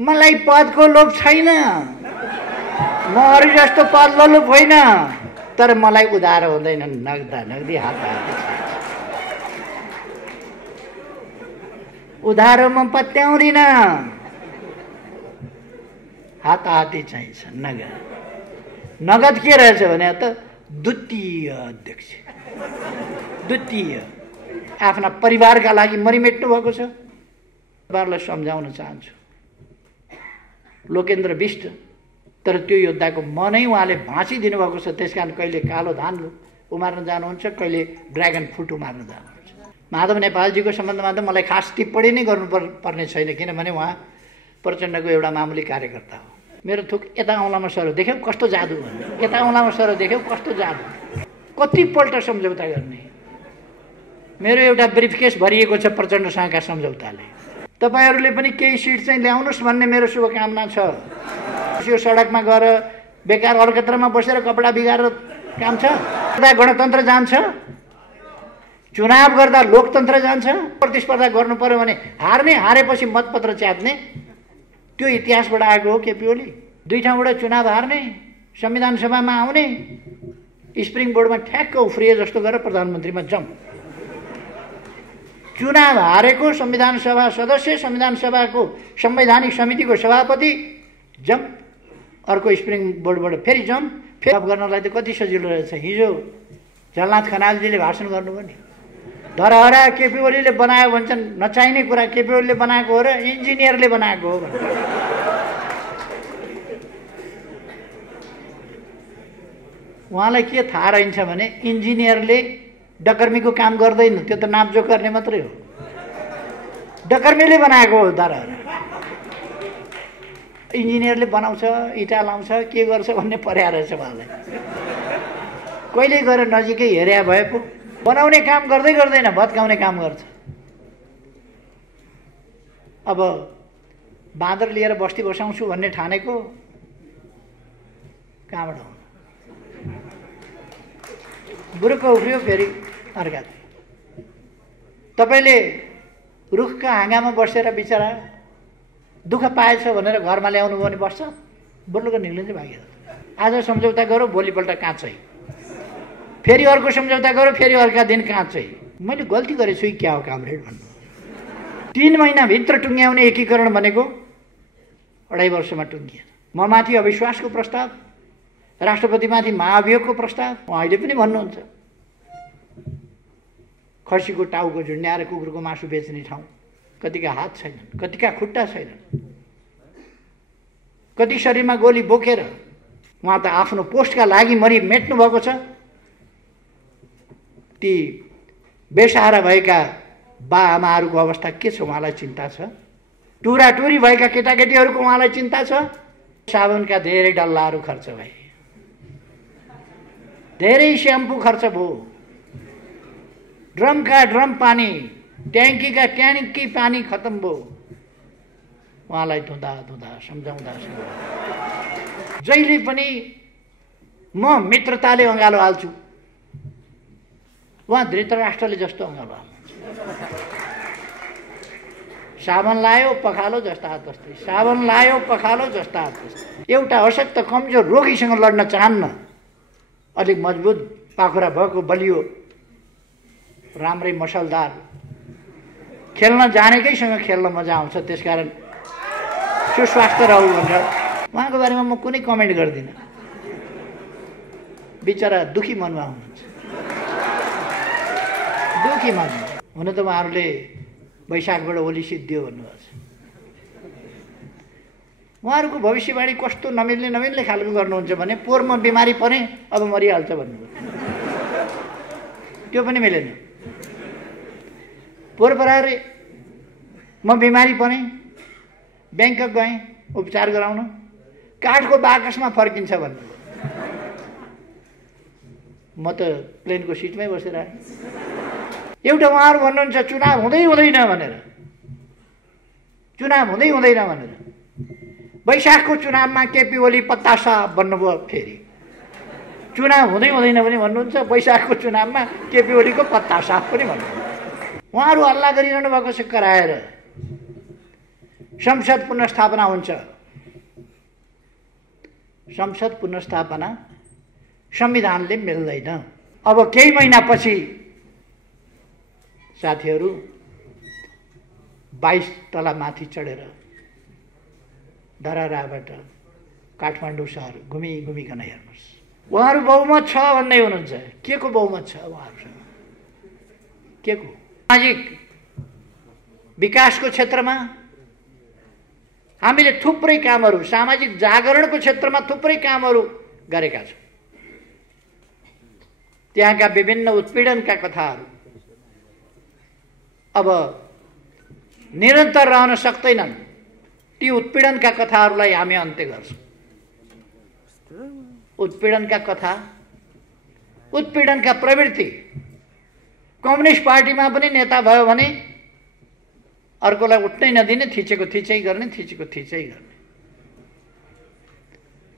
मलाई पदको लोभ छैन, म अरू जस्तो पद लोभ होइन, तर मलाई उधार हुँदैन, नगदी हात उधारो म पत्याउँदिन, हाताहाती चाहिन्छ नगद के रहेछ भने त द्वितीय अध्यक्ष, द्वितीय आफ्ना परिवारका लागि मरिमेट्नु भएको छ। तपाईँहरूलाई सम्झाउन चाहन्छु, लोकेन्द्र बिष्ट, तर त्यो योद्धाको मनै उहाँले भाँचिदिनु भएको छ। त्यसकारण कहिले कालो धान उमार्न जानुहुन्छ, कहिले ड्रागन फ्रुट उमार्न जानुहुन्छ। माधव नेपालजीको सम्बन्धमा त मलाई खास टिप्पणी नै गर्नु पर्ने छैन, किनभने उहाँ प्रचण्डको एउटा मामुली कार्यकर्ता हो। मेरो थुक यता औँलामा सरो देख्यौ कस्तो जादु भन्ने, यता औँलामा सरो देख्यौ कस्तो जादु, कतिपल्ट सम्झौता गर्ने। मेरो एउटा ब्रिफकेस भरिएको छ प्रचण्डसँगका सम्झौताले। तपाईँहरूले पनि केही सिट चाहिँ ल्याउनुहोस् भन्ने मेरो शुभकामना छ। यो सडकमा गएर बेकार अर्कत्रमा बसेर कपडा बिगारेर काम छ? गणतन्त्र जान्छ, चुनाव गर्दा लोकतन्त्र जान्छ। प्रतिस्पर्धा गर्नु पर्यो भने हारेपछि मतपत्र च्यात्ने, त्यो इतिहासबाट आएको हो। केपी ओली 2 ठाउँबाट चुनाव हार्ने, संविधान सभामा आउने, स्प्रिङ बोर्डमा ठ्याक्क उफ्रिए जस्तो गरेर प्रधानमन्त्रीमा जम। चुनाव हारेको संविधान सभा सदस्य, संविधान सभाको संवैधानिक समितिको सभापति जम, अर्को स्प्रिङ बोर्डबाट फेरि जम। फेरि गर्नलाई त कति सजिलो रहेछ। हिजो झलनाथ खनालजीले भाषण गर्नुभयो नि, धरहरा केपी ओलीले बनायो भन्छन्, नचाहिने कुरा केपी ओलीले बनाएको हो र इन्जिनियरले बनाएको हो भन्छ। उहाँलाई के थाहा रहन्छ भने इन्जिनियरले डकर्मीको काम गर्दैन, त्यो त नापजोख गर्ने मात्रै हो। डकर्मीले बनाएको हो धरहरा, इन्जिनियरले बनाउँछ, इँटा लाउँछ, के गर्छ भन्ने पर्या रहेछ उहाँलाई। कहिले गएर नजिकै हेर्या भए पो बनाउने काम गर्दै गर्दैन, भत्काउने काम गर्छ। अब बाँदर लिएर बस्ती बसाउँछु भन्ने ठानेको कहाँबाट हो? बुरुक्क उफ्रियो फेरि अर्का। तपाईँले रुखका हाँगामा बसेर बिचरा दुःख पाएछ भनेर घरमा ल्याउनु भयो भने बस्छ, बोल्नुको निक्लिन्छ भाग्य। आज सम्झौता गरौँ, भोलिपल्ट काँचै, फेरि अर्को सम्झौता गरौँ, फेरि अर्का दिन काँचै। मैले गल्ती गरेछु कि क्या हो कामरेड भन्नु। 3 महिनाभित्र टुङ्ग्याउने एकीकरण भनेको 2.5 वर्षमा टुङ्गिएन। म माथि अविश्वासको प्रस्ताव, राष्ट्रपतिमाथि महाभियोगको प्रस्ताव, अहिले पनि भन्नुहुन्छ खसीको टाउको झुन्ड्याएर कुकुरको मासु बेच्ने ठाउँ, कतिका हात छैनन्, कतिका खुट्टा छैनन्, कति शरीरमा गोली बोकेर उहाँ त आफ्नो पोस्टका लागि मेट्नु भएको छ। ती बेसहारा भएका बा आमाहरूको अवस्था के छ उहाँलाई चिन्ता छ। टुराटुरी भएका केटाकेटीहरूको उहाँलाई चिन्ता छ। साबुनका धेरै डल्लाहरू खर्च भए, धेरै स्याम्पू खर्च भयो, ड्रमका ड्रम पानी, ट्याङ्कीका ट्याङ्की पानी खत्म भयो। उहाँलाई धुँदा धुँदा सम्झाउँदा जहिले पनि म मित्रताले अँगालो हाल्छु, उहाँ धृतराष्ट्रले जस्तो अँगालो हाल्नुहुन्छ। साबन लायो पखालो जस्ता हात जस्तै, साबन लायो पखालो जस्ता हात जस्तै। एउटा अशक्त कमजोर रोगीसँग लड्न चाहन्न, अलिक मजबुत पाखुरा भएको बलियो राम्रै मसलदार खेल्न जानेकैसँग खेल्न मजा आउँछ। त्यसकारण सुस्वास्थ्य रहु भनेर उहाँको बारेमा म कुनै कमेन्ट गर्दिनँ। बिचरा दुखी मनमा हुनुहुन्छ, दुखी मनमा। हुन त उहाँहरूले वैशाखबाट ओली सिद्धियो भन्नुभएको छ। उहाँहरूको भविष्यवाणी कस्तो नमिल्ने खालको गर्नुहुन्छ भने पोहोर म बिमारी परेँ अब मरिहाल्छ भन्नुभयो, त्यो पनि मिलेन। पोहोर पराएर म बिमारी परेँ, ब्याङ्कक गएँ उपचार गराउन, काठको बाकसमा फर्किन्छ भन्नुभयो। म त प्लेनको सिटमै बसेर आएँ। एउटा उहाँहरू भन्नुहुन्छ चुनाव हुँदै हुँदैन भनेर, चुनाव हुँदै हुँदैन भनेर। वैशाखको चुनावमा केपी ओली पत्तासा बन्नुभयो, फेरि चुनाव हुँदै हुँदैन पनि भन्नुहुन्छ, वैशाखको चुनावमा केपी ओलीको पत्तासा पनि भन्नुभयो। उहाँहरू हल्ला गरिरहनु भएको छ कराएर। संसद पुनर्स्थापना हुन्छ। संसद पुनर्स्थापना संविधानले मिल्दैन। अब केही महिनापछि साथीहरू 22 तला माथि चढेर धराराबाट काठमाडौँ सहर घुमिकन हेर्नुहोस्। उहाँहरू बहुमत छ भन्दै हुनुहुन्छ। के को बहुमत छ उहाँहरूसँग? के को? सामाजिक विकासको क्षेत्रमा हामीले थुप्रै कामहरू, सामाजिक जागरणको क्षेत्रमा थुप्रै कामहरू गरेका छौँ। त्यहाँका विभिन्न उत्पीडनका कथाहरू अब निरन्तर रहन सक्दैनन्। ती उत्पीडनका कथाहरूलाई हामी अन्त्य गर्छौँ। उत्पीडनका कथा, उत्पीडनका प्रवृत्ति। कम्युनिस्ट पार्टीमा पनि नेता भयो भने अर्कोलाई उठ्नै नदिने, थिचेको थिचै गर्ने, थिचेको थिचै गर्ने।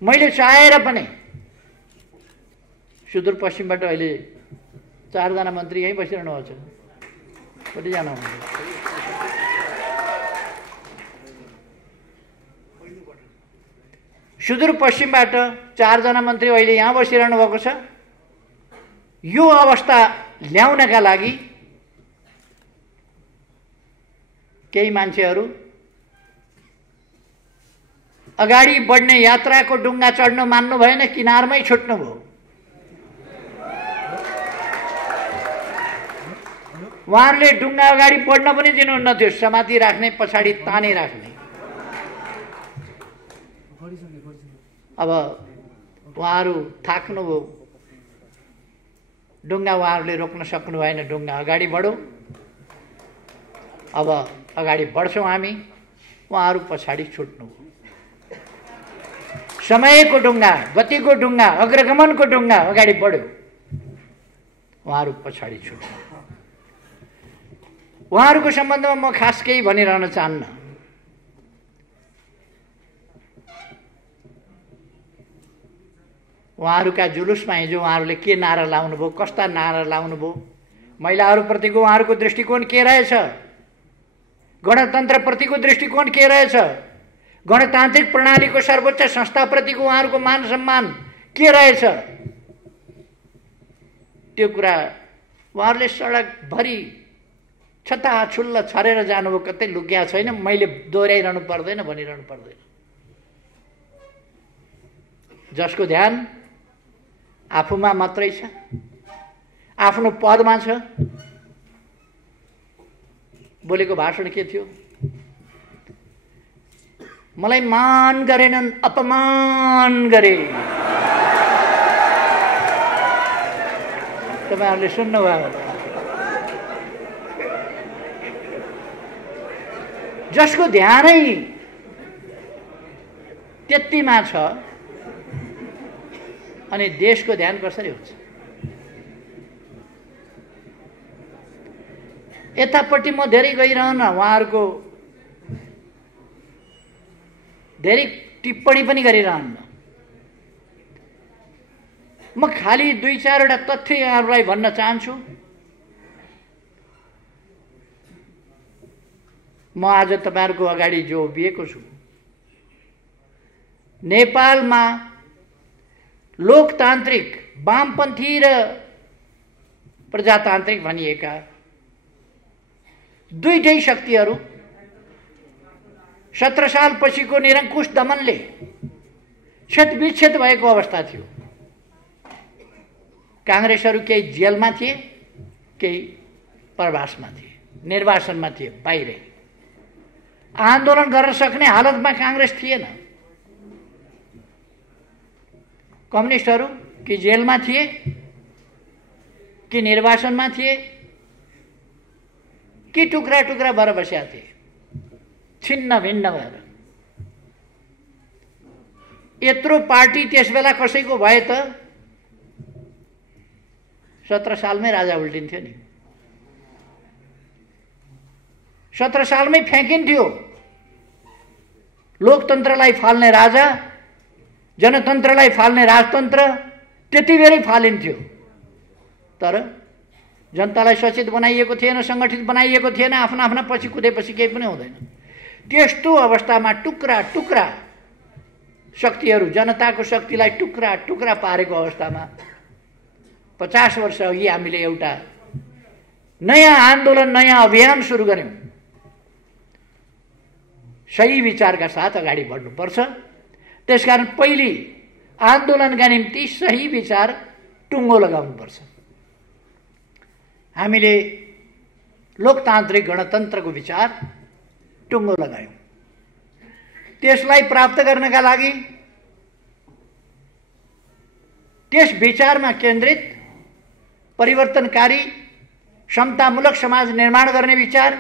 मैले चाहेर पनि सुदूरपश्चिमबाट अहिले 4 जना मन्त्री यहीँ बसिरहनु भएको छ। कति जानु हुन्छ? सुदूरपश्चिमबाट 4 जना मन्त्री अहिले यहाँ बसिरहनु भएको छ। यो अवस्था ल्याउनका लागि केही मान्छेहरू अगाडि बढ्ने यात्राको डुङ्गा चढ्न मान्नु भएन, किनारमै छुट्नु भयो। उहाँहरूले डुङ्गा अगाडि बढ्न पनि दिनुहुन्न थियो, समाति राख्ने, पछाडि तानी राख्ने। अब उहाँहरू थाक्नुभयो। डुङ्गा उहाँहरूले रोक्न सक्नु भएन, डुङ्गा अगाडि बढ्यो। अब अगाडि बढ्छौँ हामी, उहाँहरू पछाडि छुट्नुभयो। समयको डुङ्गा, गतिको डुङ्गा, अग्रगमनको डुङ्गा अगाडि बढ्यो, उहाँहरू पछाडि छुट्नु। उहाँहरूको सम्बन्धमा म खास केही भनिरहन चाहन्न। उहाँहरूका जुलुसमा हिजो उहाँहरूले के नारा लाउनुभयो, कस्ता नारा लाउनुभयो, महिलाहरूप्रतिको उहाँहरूको दृष्टिकोण के रहेछ, गणतन्त्रप्रतिको दृष्टिकोण के रहेछ, गणतान्त्रिक प्रणालीको सर्वोच्च संस्थाप्रतिको उहाँहरूको मान सम्मान के रहेछ, त्यो कुरा उहाँहरूले सडकभरि छताछुल्ल छरेर जानुभयो। कतै लुक्या छैन। मैले दोहोऱ्याइरहनु पर्दैन, भनिरहनु पर्दैन। जसको ध्यान आफूमा मात्रै छ, आफ्नो पदमा छ। बोलेको भाषण के थियो? मलाई मान गरेनन्, अपमान गरे। तपाईहरुले सुन्नुभयो। जसको ध्यानै त्यतिमा छ अनि देशको ध्यान कसरी हुन्छ? यतापट्टि म धेरै गइरहन, उहाँहरूको धेरै टिप्पणी पनि गरिरहन्न। म खाली 2-4 वटा तथ्य यहाँहरूलाई भन्न चाहन्छु। म आज तपाईहरुको अगाडि जो उभिएको छु, नेपालमा लोकतान्त्रिक, वामपन्थी र प्रजातान्त्रिक भनिएका दुईटै शक्तिहरू 17 साल पछिको निरङ्कुश दमनले क्षतविक्षत भएको अवस्था थियो। कांग्रेसहरू केही जेलमा थिए, केही प्रवासमा थिए, निर्वासनमा थिए, बाहिरै। आन्दोलन गर्न सक्ने हालतमा कांग्रेस थिएन। कम्युनिस्टहरू कि जेलमा थिए, कि निर्वासनमा थिए, कि टुक्रा टुक्रा भएर बसेका थिए, छिन्न भिन्न भएर। यत्रो पार्टी त्यसबेला कसैको भए त 17 सालमै राजा उल्टिन्थ्यो नि। 17 सालमै फ्याँकिन्थ्यो। लोकतन्त्रलाई फाल्ने राजा, जनतन्त्रलाई फाल्ने राजतन्त्र त्यति बेरै फालिन्थ्यो। तर जनतालाई सचेत बनाइएको थिएन, संगठित बनाइएको थिएन। आफ्ना आफ्ना पछि कुदेपछि केही पनि हुँदैन। त्यस्तो अवस्थामा टुक्रा टुक्रा शक्तिहरू, जनताको शक्तिलाई टुक्रा टुक्रा पारेको अवस्थामा 50 वर्ष अघि हामीले एउटा नयाँ आन्दोलन, नयाँ अभियान सुरु गर्यौं। सही विचारका साथ अगाडि बढ्नुपर्छ। त्यसकारण पहिले आन्दोलनका निम्ति सही विचार टुङ्गो लगाउनुपर्छ। हामीले लोकतान्त्रिक गणतन्त्रको विचार टुङ्गो लगायौं। त्यसलाई प्राप्त गर्नका लागि त्यस विचारमा केन्द्रित परिवर्तनकारी समतामूलक समाज निर्माण गर्ने विचार,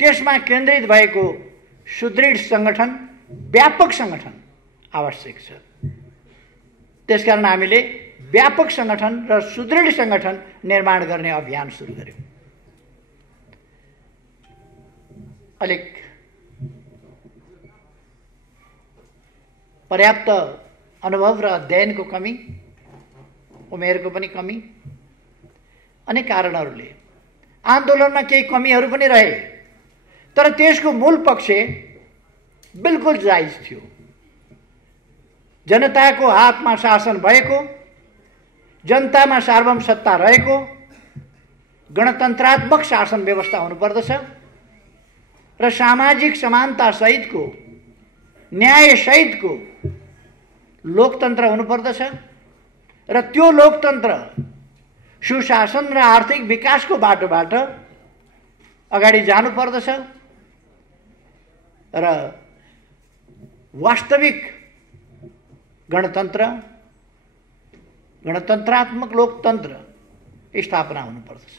त्यसमा केन्द्रित भएको सुदृढ संगठन, व्यापक संगठन आवश्यक छ। त्यसकारण हामीले व्यापक संगठन र सुदृढ संगठन निर्माण गर्ने अभियान सुरु गर्यौं। अलिक पर्याप्त अनुभव र अध्ययनको कमी, उमेरको पनि कमी, अनेक कारणहरूले आन्दोलनमा केही कमीहरू पनि रहे, तर त्यसको मूल पक्ष बिल्कुल जायज थियो। जनताको हातमा शासन भएको, जनतामा सार्वभौम सत्ता रहेको गणतन्त्रात्मक शासन व्यवस्था हुनुपर्दछ र सामाजिक समानता सहितको, न्याय सहितको लोकतन्त्र हुनुपर्दछ र त्यो लोकतन्त्र सुशासन र आर्थिक विकासको बाटोबाट अगाडि जानुपर्दछ र वास्तविक गणतन्त्र, गणतन्त्रात्मक लोकतन्त्र स्थापना हुनुपर्दछ।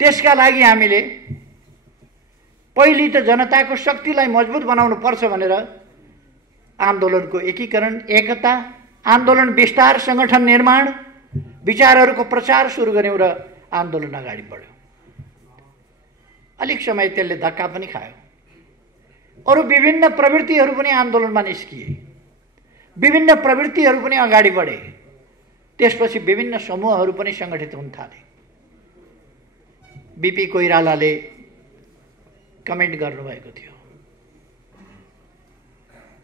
त्यसका लागि हामीले पहिले त जनताको शक्तिलाई मजबुत बनाउनु पर्छ भनेर आन्दोलनको एकीकरण, एकता, आन्दोलन विस्तार, संगठन निर्माण, विचारहरूको प्रचार सुरु गर्यौं र आन्दोलन अगाडि बढ्यो। अलिक समय त्यसले धक्का पनि खायो। अरू विभिन्न प्रवृत्तिहरू पनि आन्दोलनमा निस्किए, विभिन्न प्रवृत्तिहरू पनि अगाडि बढे। त्यसपछि विभिन्न समूहहरू पनि संगठित हुन थाले। बीपी कोइरालाले कमेन्ट गर्नुभएको थियो,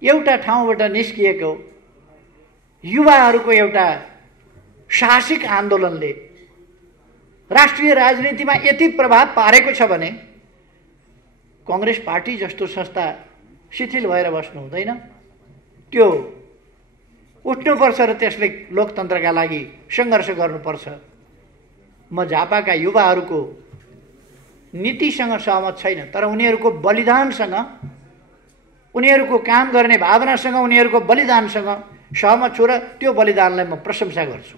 एउटा ठाउँबाट निस्किएको युवाहरूको एउटा साहसिक आन्दोलनले राष्ट्रिय राजनीतिमा यति प्रभाव पारेको छ भने कांग्रेस पार्टी जस्तो संस्था शिथिल भएर बस्नु हुँदैन। त्यो उठ्नुपर्छ र त्यसले लोकतन्त्रका लागि संघर्ष गर्नुपर्छ। म झापाका युवाहरूको नीतिसँग सहमत छैन, तर उनीहरूको बलिदानसँग, उनीहरूको काम गर्ने भावनासँग, उनीहरूको बलिदानसँग सहमत छु र त्यो बलिदानलाई म प्रशंसा गर्छु,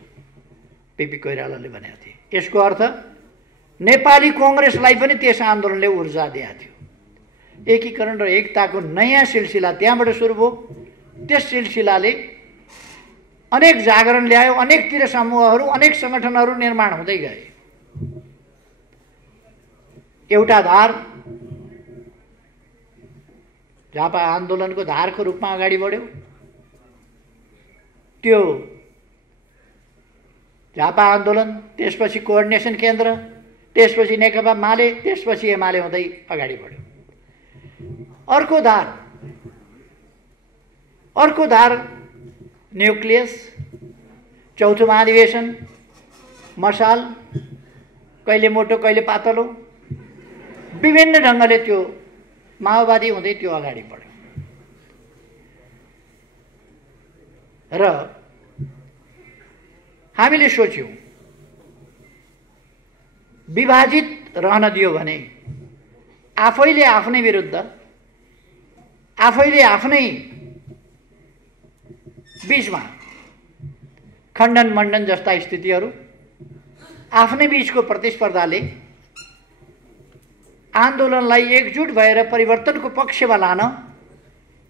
बीपी कोइरालाले भनेका थिए। यसको अर्थ नेपाली कांग्रेसलाई पनि त्यस आन्दोलनले ऊर्जा दिएको थियो। एकीकरण र एकताको नयाँ सिलसिला त्यहाँबाट सुरु भयो। त्यस सिलसिलाले अनेक जागरण ल्यायो, अनेकतिर समूहहरू, अनेक संगठनहरू निर्माण हुँदै गए। एउटा धार झापा आन्दोलनको धारको रूपमा अगाडि बढ्यो। त्यो झापा आन्दोलन, त्यसपछि कोअर्डिनेसन केन्द्र, त्यसपछि नेकपा माले, त्यसपछि एमाले हुँदै अगाडि बढ्यो। अर्को धार न्युक्लियस, चौथो महाधिवेशन, मसाल, कहिले मोटो कहिले पातलो, विभिन्न ढङ्गले त्यो माओवादी हुँदै त्यो अगाडि बढ्यो। र हामीले सोच्यौं विभाजित रहन दियो भने आफैले आफ्नै विरुद्ध, आफैले आफ्नै बीचमा खण्डन मण्डन जस्ता स्थितिहरू, आफ्नै बीचको प्रतिस्पर्धाले आन्दोलनलाई एकजुट भएर परिवर्तनको पक्षमा लान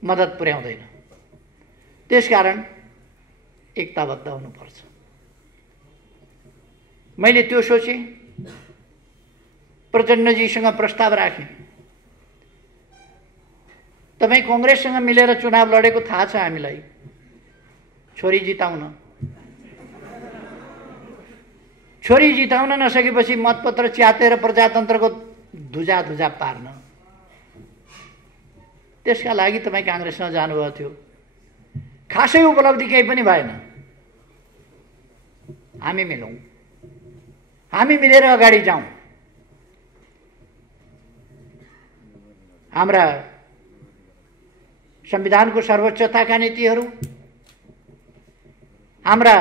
मद्दत पुर्याउँदैन। त्यसकारण एकताबद्ध हुनुपर्छ। मैले त्यो सोचेँ, प्रचण्डजीसँग प्रस्ताव राखेँ। तपाईँ कांग्रेससँग मिलेर चुनाव लडेको थाहा छ हामीलाई, छोरी जिताउन। छोरी जिताउन नसकेपछि मतपत्र च्यातेर प्रजातन्त्रको धुजा धुजा पार्न। त्यसका लागि तपाईँ काङ्ग्रेसमा जानुभएको थियो। खासै उपलब्धि केही पनि भएन। हामी मिलौँ, हामी मिलेर अगाडि जाउँ। हाम्रा संविधानको सर्वोच्चताका नीतिहरू, हाम्रा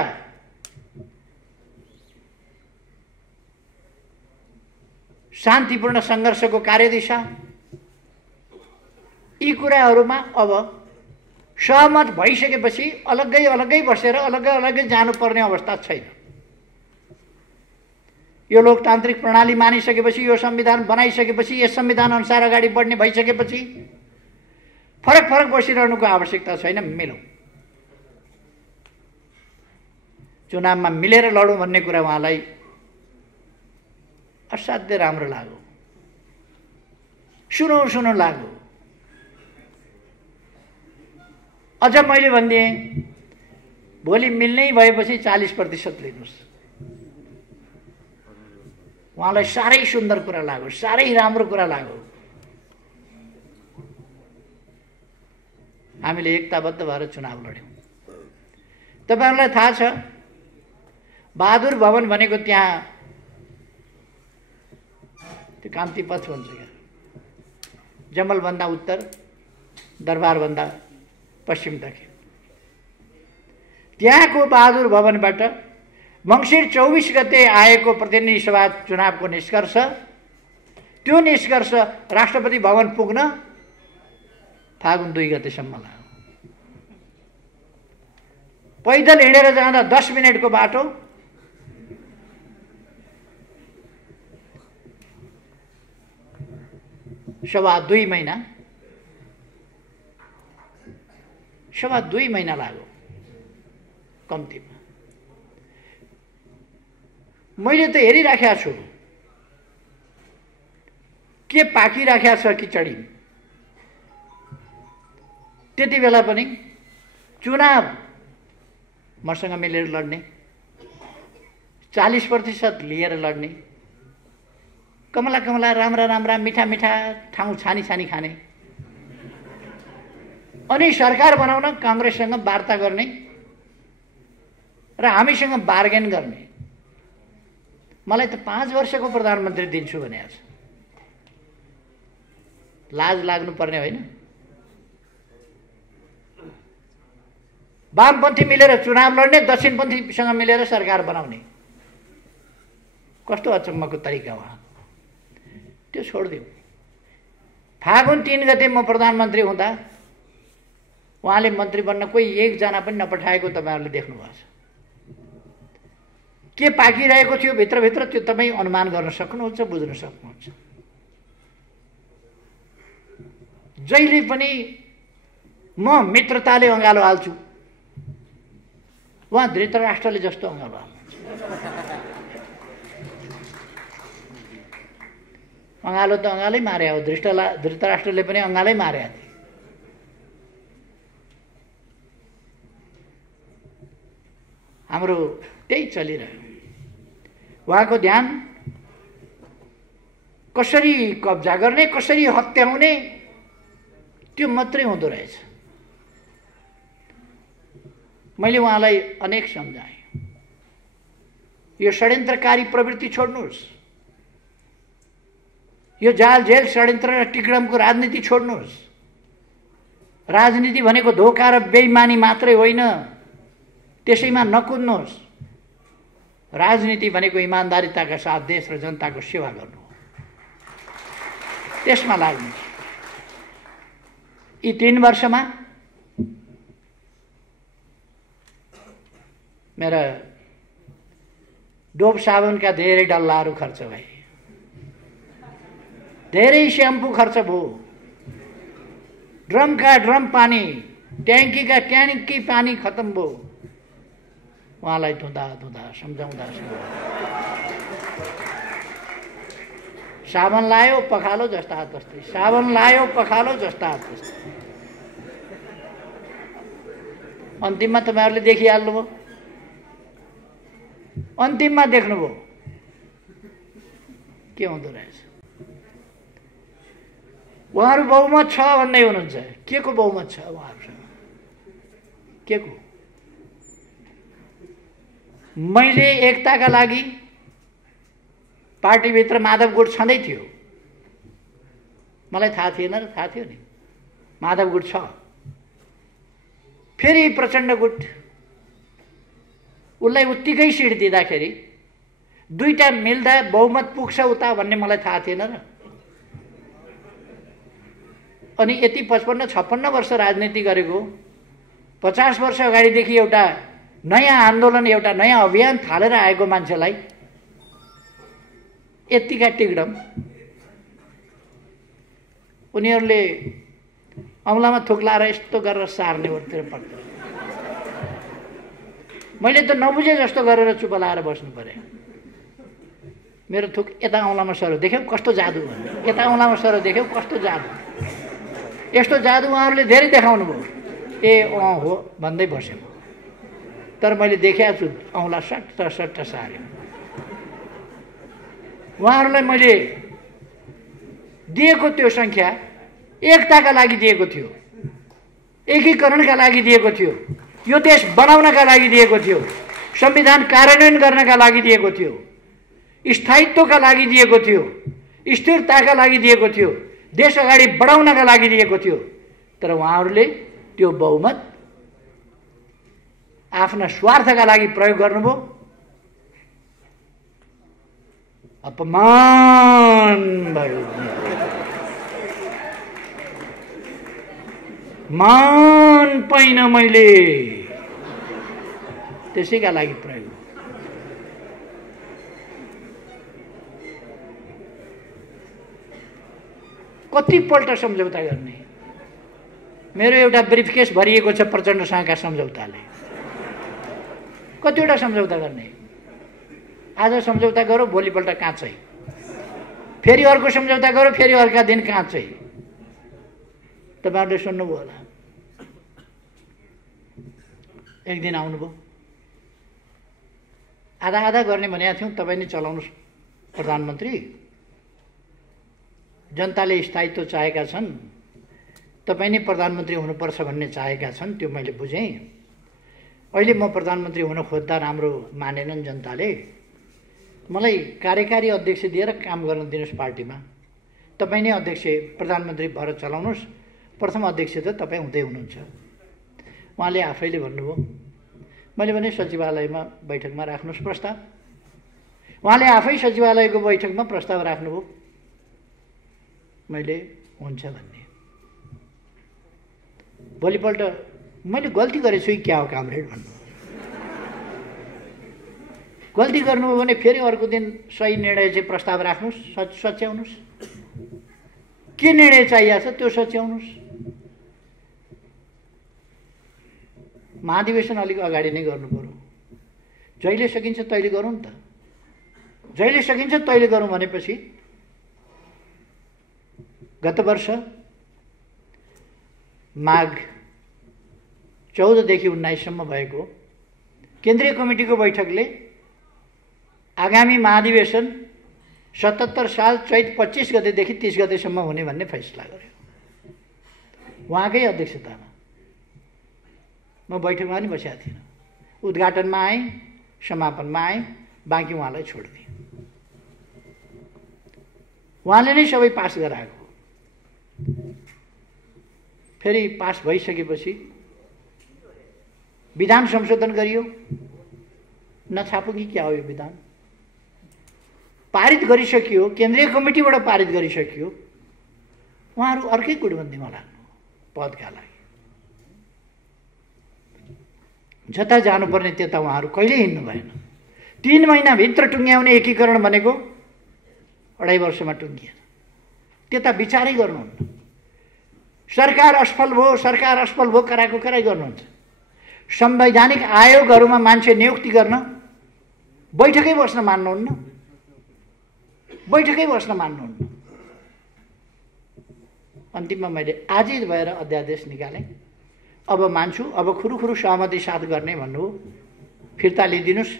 शान्तिपूर्ण सङ्घर्षको कार्यदिशा, यी कुराहरूमा अब सहमत भइसकेपछि अलग्गै अलग्गै बसेर अलग्गै अलग्गै जानुपर्ने अवस्था छैन। यो लोकतान्त्रिक प्रणाली मानिसकेपछि, यो संविधान बनाइसकेपछि, यस संविधान अनुसार अगाडि बढ्ने भइसकेपछि फरक फरक बसिरहनुको आवश्यकता छैन। मिलौँ, चुनावमा मिलेर लडौँ भन्ने कुरा उहाँलाई असाध्यै राम्रो लाग्यो। सुनौ सुनौ लाग्यो। अझ मैले भनिदिएँ, भोलि मिल्नै भएपछि 40% लिनुहोस्। उहाँलाई साह्रै सुन्दर कुरा लाग्यो, साह्रै राम्रो कुरा लाग्यो। हामीले एकताबद्ध भएर चुनाव लड्यौँ। तपाईँहरूलाई थाहा छ, बहादुर भवन भनेको त्यहाँ त्यो कान्ति पथ भन्छ क्या, जमलभन्दा उत्तर, दरबारभन्दा पश्चिमतर्फ। त्यहाँको बहादुर भवनबाट मङ्सिर 24 गते आएको प्रतिनिधि सभा चुनावको निष्कर्ष, त्यो निष्कर्ष राष्ट्रपति भवन पुग्न फागुन 2 गतेसम्म लाग्यो। पैदल हिँडेर जाँदा 10 मिनटको बाटो, सवा 2 महिना लाग्यो कम्तीमा। मैले त हेरिराखेको छु के पाकिराखेको छ किचडी। त्यति बेला पनि चुनाव मसँग मिलेर लड्ने, 40% लिएर लड्ने, कमला कमला राम्रा राम्रा मिठा मिठा ठाउँ छानी छानी खाने, अनि सरकार बनाउन काङ्ग्रेससँग वार्ता गर्ने र हामीसँग बार्गेन गर्ने। मलाई त 5 वर्षको प्रधानमन्त्री दिन्छु भनेको छ। लाज लाग्नुपर्ने होइन? वामपन्थी मिलेर चुनाव लड्ने, दक्षिणपन्थीसँग मिलेर सरकार बनाउने, कस्तो अचम्मको तरिका उहाँ। त्यो छोडिदिउँ। फागुन 3 गते म प्रधानमन्त्री हुँदा उहाँले मन्त्री बन्न कोही एकजना पनि नपठाएको तपाईँहरूले देख्नुभएको छ। के पाकिरहेको थियो भित्रभित्र त्यो तपाईँ अनुमान गर्न सक्नुहुन्छ, बुझ्न सक्नुहुन्छ। जहिले पनि म मित्रताले अँगालो हाल्छु, उहाँ धृतराष्ट्रले जस्तो अँगालो हाल्नुहुन्छ। अँगालो त अँगालै मारे हो, धृतराष्ट्रले पनि अँगालै मारेका थिए। हाम्रो त्यही चलिरह्यो। उहाँको ध्यान कसरी कब्जा गर्ने, कसरी हत्याउने, त्यो मात्रै हुँदो रहेछ। मैले उहाँलाई अनेक सम्झाएँ, यो षड्यन्त्रकारी प्रवृत्ति छोड्नुहोस्, यो जाल जेल षड्यन्त्र र टिकडमको राजनीति छोड्नुहोस्। राजनीति भनेको धोका र बेइमानी मात्रै होइन, त्यसैमा नकुद्नुहोस्। राजनीति भनेको इमान्दारिताका साथ देश र जनताको सेवा गर्नु हो, त्यसमा लाग्नुहोस्। यी 3 वर्षमा मेरा डोब साबुनका धेरै डल्लाहरू खर्च भए, धेरै स्याम्पू खर्च भयो, ड्रमका ड्रम पानी, ट्याङ्कीका ट्याङ्की पानी खत्म भयो। उहाँलाई धुँदा धुँदा सम्झाउँदा साबन लायो पखालो जस्ता तस्तै, साबन लायो पखालो जस्ता तस्तै। अन्तिममा तपाईँहरूले देखिहाल्नुभयो, अन्तिममा देख्नुभयो के हुँदो रहेछ। उहाँहरू बहुमत छ भन्दै हुनुहुन्छ। के को बहुमत छ उहाँहरूसँग? के को? मैले एकताका लागि पार्टीभित्र माधव गुट छँदै थियो, मलाई थाहा थिएन र थाहा थियो नि माधव गुट छ। फेरि प्रचण्ड गुट, उसलाई उत्तिकै सिट दिँदाखेरि दुईटा मिल्दा बहुमत पुग्छ उता भन्ने मलाई थाहा थिएन र। अनि यति 55-56 वर्ष राजनीति गरेको, 50 वर्ष अगाडिदेखि एउटा नयाँ आन्दोलन, एउटा नयाँ अभियान थालेर आएको मान्छेलाई यतिका टिगडम उनीहरूले औँलामा थुक लाएर यस्तो गरेर सार्ने ओर्तिर पर्दैन। मैले त नबुझे जस्तो गरेर चुप लाएर बस्नु पर्यो। मेरो थुक यता औँलामा सरो, देख्यौ कस्तो जादु भन्ने, यता औँलामा सरो, देख्यौ कस्तो जादु। यस्तो जादु उहाँहरूले धेरै देखाउनु भयो। ए अँ हो भन्दै बसेँ, तर मैले देखेको छु औँला सट्ट सट्ट सार्यो। उहाँहरूलाई मैले दिएको त्यो सङ्ख्या एकताका लागि दिएको थियो, एकीकरणका लागि दिएको थियो, यो देश बनाउनका लागि दिएको थियो, संविधान कार्यान्वयन गर्नका लागि दिएको थियो, स्थायित्वका लागि दिएको थियो, स्थिरताका लागि दिएको थियो, देश अगाडि बढाउनका लागि दिएको थियो। तर उहाँहरूले त्यो बहुमत आफ्ना स्वार्थका लागि प्रयोग गर्नुभयो। अपमान भयो, मान पाइन मैले, त्यसैका लागि प्रयोग। कतिपल्ट सम्झौता गर्ने? मेरो एउटा ब्रिफकेस भरिएको छ प्रचण्डसँगका सम्झौताले। कतिवटा सम्झौता गर्ने? आज सम्झौता गरौँ, भोलिपल्ट काँचै, फेरि अर्को सम्झौता गरौँ, फेरि अर्का दिन काँचै। तपाईँहरूले सुन्नुभयो होला, एक दिन आउनुभयो, आधा आधा गर्ने भनेका थियौँ, तपाईँ नै चलाउनुहोस् प्रधानमन्त्री, जनताले स्थायित्व चाहेका छन्, तपाईँ नै प्रधानमन्त्री हुनुपर्छ भन्ने चाहेका छन्, त्यो मैले बुझेँ। अहिले म प्रधानमन्त्री हुन खोज्दा राम्रो मानेनन् जनताले, मलाई कार्यकारी अध्यक्ष दिएर काम गर्न दिनुहोस् पार्टीमा, तपाईँ नै अध्यक्ष प्रधानमन्त्री भएर चलाउनुहोस्, प्रथम अध्यक्ष त तपाईँ हुँदै हुनुहुन्छ। उहाँले आफैले भन्नुभयो। मैले भने सचिवालयमा बैठकमा राख्नुहोस् प्रस्ताव। उहाँले आफै सचिवालयको बैठकमा प्रस्ताव राख्नुभयो, मैले हुन्छ भन्ने। भोलिपल्ट मैले गल्ती गरेछु कि क्या हो कामरेड भन्नु, गल्ती गर्नुभयो भने फेरि अर्को दिन सही निर्णय चाहिँ प्रस्ताव राख्नुहोस्, सच्याउनुहोस्, के निर्णय चाहिएको छ त्यो सच्याउनुहोस्। महाधिवेशन अलिक अगाडि नै गर्नु पर्यो, जहिले सकिन्छ तैले गरौँ नि त, जहिले सकिन्छ तैले गरौँ भनेपछि गत वर्ष माघ 14 देखि 19 सम्म भएको केन्द्रीय कमिटीको बैठकले आगामी महाधिवेशन 77 साल चैत 25 गतेदेखि 30 गतेसम्म हुने भन्ने फैसला गर्यो, उहाँकै अध्यक्षतामा। म बैठकमा पनि बसेको थिइनँ, उद्घाटनमा आएँ, समापनमा आएँ, बाँकी उहाँलाई छोडिदिएँ। उहाँले नै सबै पास गराएको। फेरि पास भइसकेपछि विधान संशोधन गरियो, नछापौँ कि क्या हो यो विधान, पारित गरिसकियो, केन्द्रीय कमिटीबाट पारित गरिसकियो। उहाँहरू अर्कै गुटबन्दीमा लाग्नु पदका लागि, जता जानुपर्ने त्यता उहाँहरू कहिल्यै हिँड्नु भएन। 3 महिनाभित्र टुङ्ग्याउने एकीकरण भनेको 2.5 वर्षमा टुङ्गिएन, त्यता विचारै गर्नुहुन्न। सरकार असफल भयो, सरकार असफल भयो कराएको कराई गर्नुहुन्छ। संवैधानिक आयोगहरूमा मान्छे नियुक्ति गर्न बैठकै बस्न मान्नुहुन्न, बैठकै बस्न मान्नुहुन्न। अन्तिममा मैले आजै भएर अध्यादेश निकालेँ, अब मान्छु, अब खुरुखुरु सहमति साथ गर्ने भन्नुभयो, फिर्ता लिइदिनुहोस्,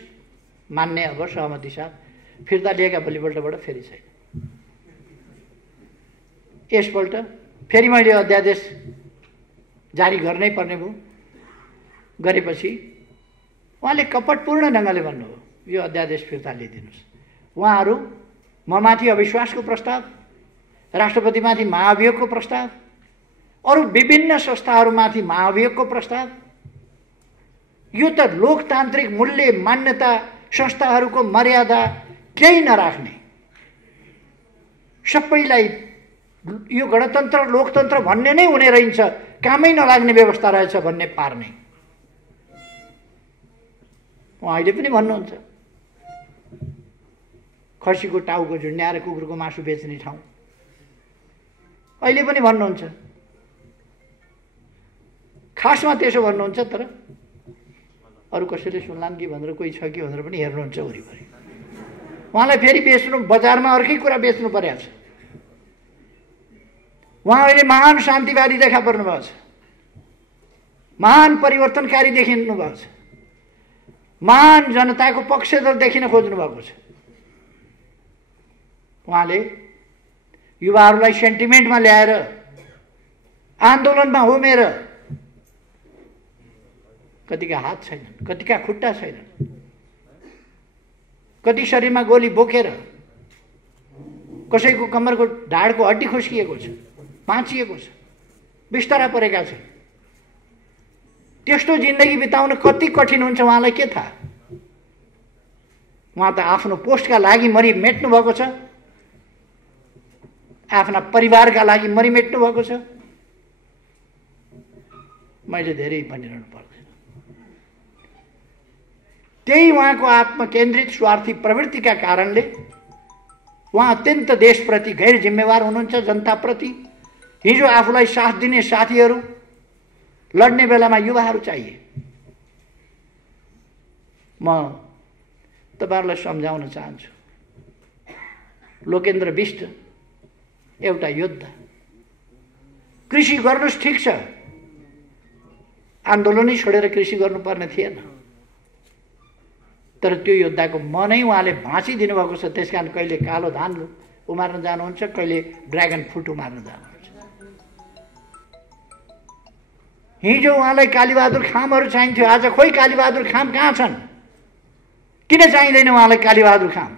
मान्ने अब सहमति साथ। फिर्ता लिएका भोलिपल्टबाट फेरि छैन। यसपल्ट फेरि मैले अध्यादेश जारी गर्नै पर्ने भयो। गरेपछि उहाँले कपटपूर्ण ढङ्गले भन्नुभयो, यो अध्यादेश फिर्ता लिइदिनुहोस्। उहाँहरू ममाथि अविश्वासको प्रस्ताव, राष्ट्रपतिमाथि महाभियोगको प्रस्ताव, अरू विभिन्न संस्थाहरूमाथि महाभियोगको प्रस्ताव, यो त लोकतान्त्रिक मूल्य मान्यता संस्थाहरूको मर्यादा केही नराख्ने, सबैलाई यो गणतन्त्र लोकतन्त्र भन्ने नै हुने रहन्छ, कामै नलाग्ने व्यवस्था रहेछ भन्ने पार्ने। उहाँ अहिले पनि भन्नुहुन्छ खसीको टाउको झुन्ड्याएर कुकुरको मासु बेच्ने ठाउँ, अहिले पनि भन्नुहुन्छ। खासमा त्यसो भन्नुहुन्छ, तर अरू कसैले सुन्लान् कि भनेर, कोही छ कि भनेर पनि हेर्नुहुन्छ वरिपरि। उहाँलाई फेरि बेच्नु, बजारमा अर्कै कुरा बेच्नु परेको छ। उहाँ अहिले महान शान्तिवादी देखा पर्नु भएको छ, महान परिवर्तनकारी देखिनु भएको छ, महान जनताको पक्षधर देखिन खोज्नु भएको छ। उहाँले युवाहरूलाई सेन्टिमेन्टमा ल्याएर आन्दोलनमा होमेर कतिका हात छैनन्, कतिका खुट्टा छैनन्, कति शरीरमा गोली बोकेर कसैको कम्मरको ढाडको हड्डी खुस्किएको छ, भाँचिएको छ, बिस्तारा परेका छन्। त्यस्तो जिन्दगी बिताउन कति कठिन हुन्छ उहाँलाई के थाहा। उहाँ त आफ्नो पोस्टका लागि मरिमेट्नु भएको छ, आफ्ना परिवारका लागि मरिमेट्नु भएको छ। मैले धेरै भनिरहनु पर्दैन। त्यही उहाँको आत्मकेन्द्रित स्वार्थी प्रवृत्तिका कारणले उहाँ अत्यन्त देशप्रति गैर जिम्मेवार हुनुहुन्छ, जनताप्रति। हिजो आफूलाई साथ दिने साथीहरू, लड्ने बेलामा युवाहरू चाहिए। म तपाईहरुलाई सम्झाउन चाहन्छु, लोकेन्द्र बिष्ट एउटा योद्धा। कृषि गर्नुस् ठिक छ, आन्दोलनै छोडेर कृषि गर्नुपर्ने थिएन, तर त्यो योद्धाको मनै उहाँले भाँचिदिनु भएको छ। त्यसकारण कहिले कालो धान उमार्न जानुहुन्छ, कहिले ड्रागन फ्रुट उमार्न जानुहुन्छ। हिजो उहाँलाई कालीबहादुर खामहरू चाहिन्थ्यो, आज खोइ कालीबहादुर खाम कहाँ छन्? किन चाहिँदैन उहाँलाई कालीबहादुर खाम?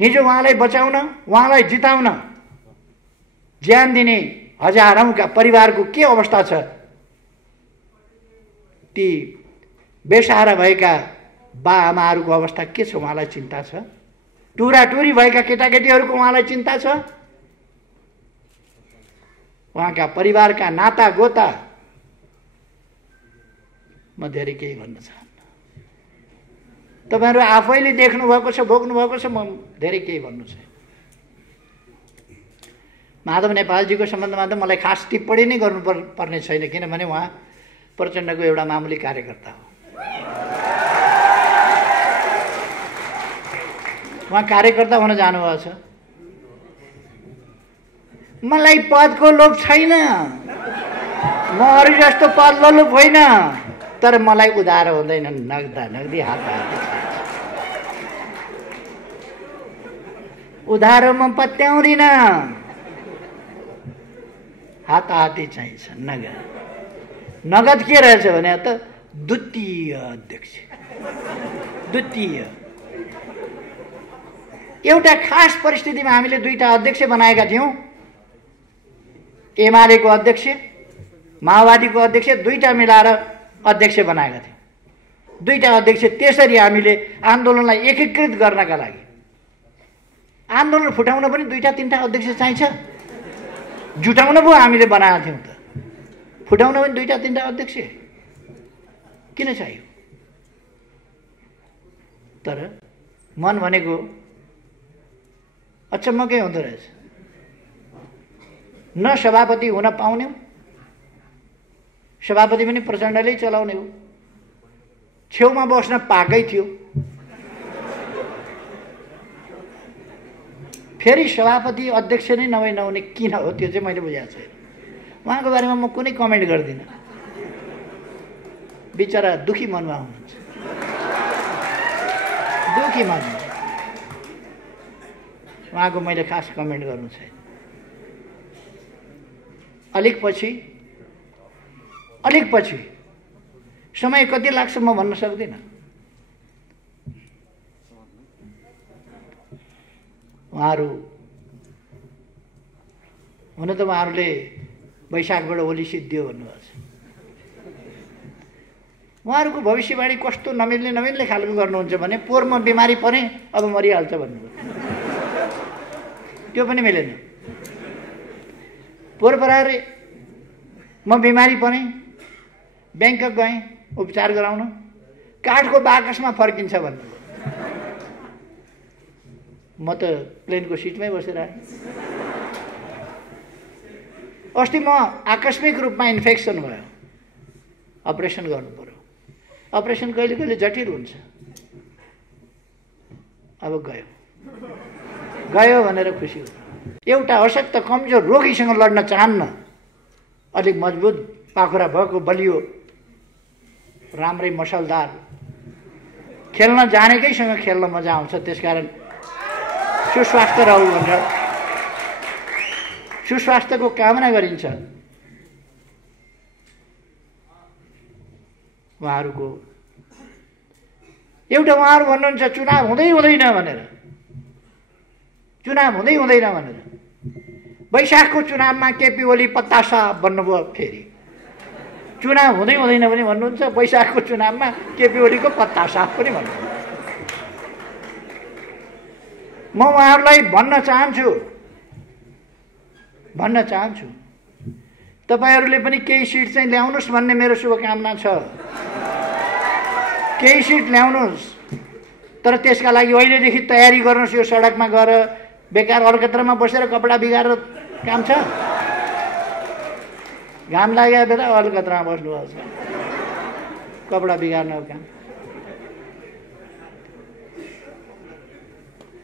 हिजो उहाँलाई बचाउन, उहाँलाई जिताउन ज्यान दिने हजारौंका परिवारको के अवस्था छ? ती बेसहारा भएका बाआमाहरूको अवस्था के छ? उहाँलाई चिन्ता छ? टुराटुरी भएका केटाकेटीहरूको उहाँलाई चिन्ता छ? उहाँका परिवारका नाता गोता म धेरै केही भन्न चाहन्न। तपाईहरु आफैले देख्नु भएको छ, भोग्नु भएको छ, म धेरै केही भन्नु छैन। माधव नेपालजीको सम्बन्धमा त मलाई खास टिप्पणी नै गर्नु पर्ने छैन, किनभने उहाँ प्रचण्डको एउटा मामुली कार्यकर्ता हो। उहाँ कार्यकर्ता हुन जानुभएको छ। मलाई पदको लोभ छैन, म अरू जस्तो पद लोभ होइन, तर मलाई उधार हुँदैन, नगदी हात उधारो म पत्याउँदिन, हाताहाती चाहिन्छ। नगद के रहेछ भने त द्वितीय अध्यक्ष, द्वितीय। एउटा खास परिस्थितिमा हामीले दुईटा अध्यक्ष बनाएका थियौं, एमालेको अध्यक्ष, माओवादीको अध्यक्ष, दुईटा मिलाएर अध्यक्ष बनाएका थियौं। दुईटा अध्यक्ष त्यसरी हामीले आन्दोलनलाई एकीकृत गर्नका लागि, आन्दोलन फुटाउन पनि दुईटा तीनटा अध्यक्ष चाहिन्छ। जुटाउन पो हामीले बनाएका थियौं, त फुटाउन पनि दुईटा तीनटा अध्यक्ष किन चाहियो? तर मन भनेको अचम्मकै हुँदो रहेछ। न सभापति हुन पाउने, सभापति पनि प्रचण्डले चलाउने हो। छेउमा बस्न पाएकै थियो, फेरि सभापति अध्यक्ष नै नहुने किन हो त्यो चाहिँ मैले बुझाएको छैन। उहाँको बारेमा म कुनै कमेन्ट गर्दिनँ, बिचरा दुखी मनमा हुनुहुन्छ, दुखी मनमा। उहाँको मैले खास कमेन्ट गर्नु छैन। अलिक पछि समय कति लाग्छ म भन्न सक्दिनँ। उहाँहरू हुन त उहाँहरूले वैशाखबाट ओली सिद्धियो भन्नुभएको छ। उहाँहरूको भविष्यवाणी कस्तो नमिल्ने खालको गर्नुहुन्छ भने पोहोर म बिमारी परेँ अब मरिहाल्छ भन्नुभयो। त्यो पनि मिलेन। पोहोर पराएर म बिमारी परेँ, ब्याङ्कक गएँ उपचार गराउन, काठको बाकसमा फर्किन्छ भन्नुभयो। म त प्लेनको सिटमै बसेर आएँ। अस्ति म आकस्मिक रूपमा इन्फेक्सन भयो, अपरेसन गर्नु पर्यो। अपरेसन कहिले कहिले जटिल हुन्छ। अब गयो भनेर खुसी हो। एउटा अशक्त कमजोर रोगीसँग लड्न चाहन्न, अलिक मजबुत पाखुरा भएको बलियो राम्रै मसलदार खेल्न जानेकैसँग खेल्न मजा आउँछ। त्यसकारण सुस्वास्थ्य रहू भनेर सुस्वास्थ्यको कामना गरिन्छ। उहाँहरू भन्नुहुन्छ चुनाव हुँदै हुँदैन भनेर। वैशाखको चुनावमा केपी ओली पत्तासा भन्नुभयो। फेरि चुनाव हुँदै हुँदैन पनि भन्नुहुन्छ, वैशाखको चुनावमा केपी ओलीको पत्तासा पनि भन्नुहुन्छ। म उहाँहरूलाई भन्न चाहन्छु तपाईहरूले पनि केही सिट चाहिँ ल्याउनुहोस् भन्ने मेरो शुभकामना छ। केही सिट ल्याउनुहोस्, तर त्यसका लागि अहिलेदेखि तयारी गर्नुहोस्। यो सडकमा गएर बेकार अलकत्रामा बसेर कपडा बिगारेर काम छ। घाम लागेको बेला अलकत्रामा बस्नुभएको छ, कपडा बिगार्ने काम।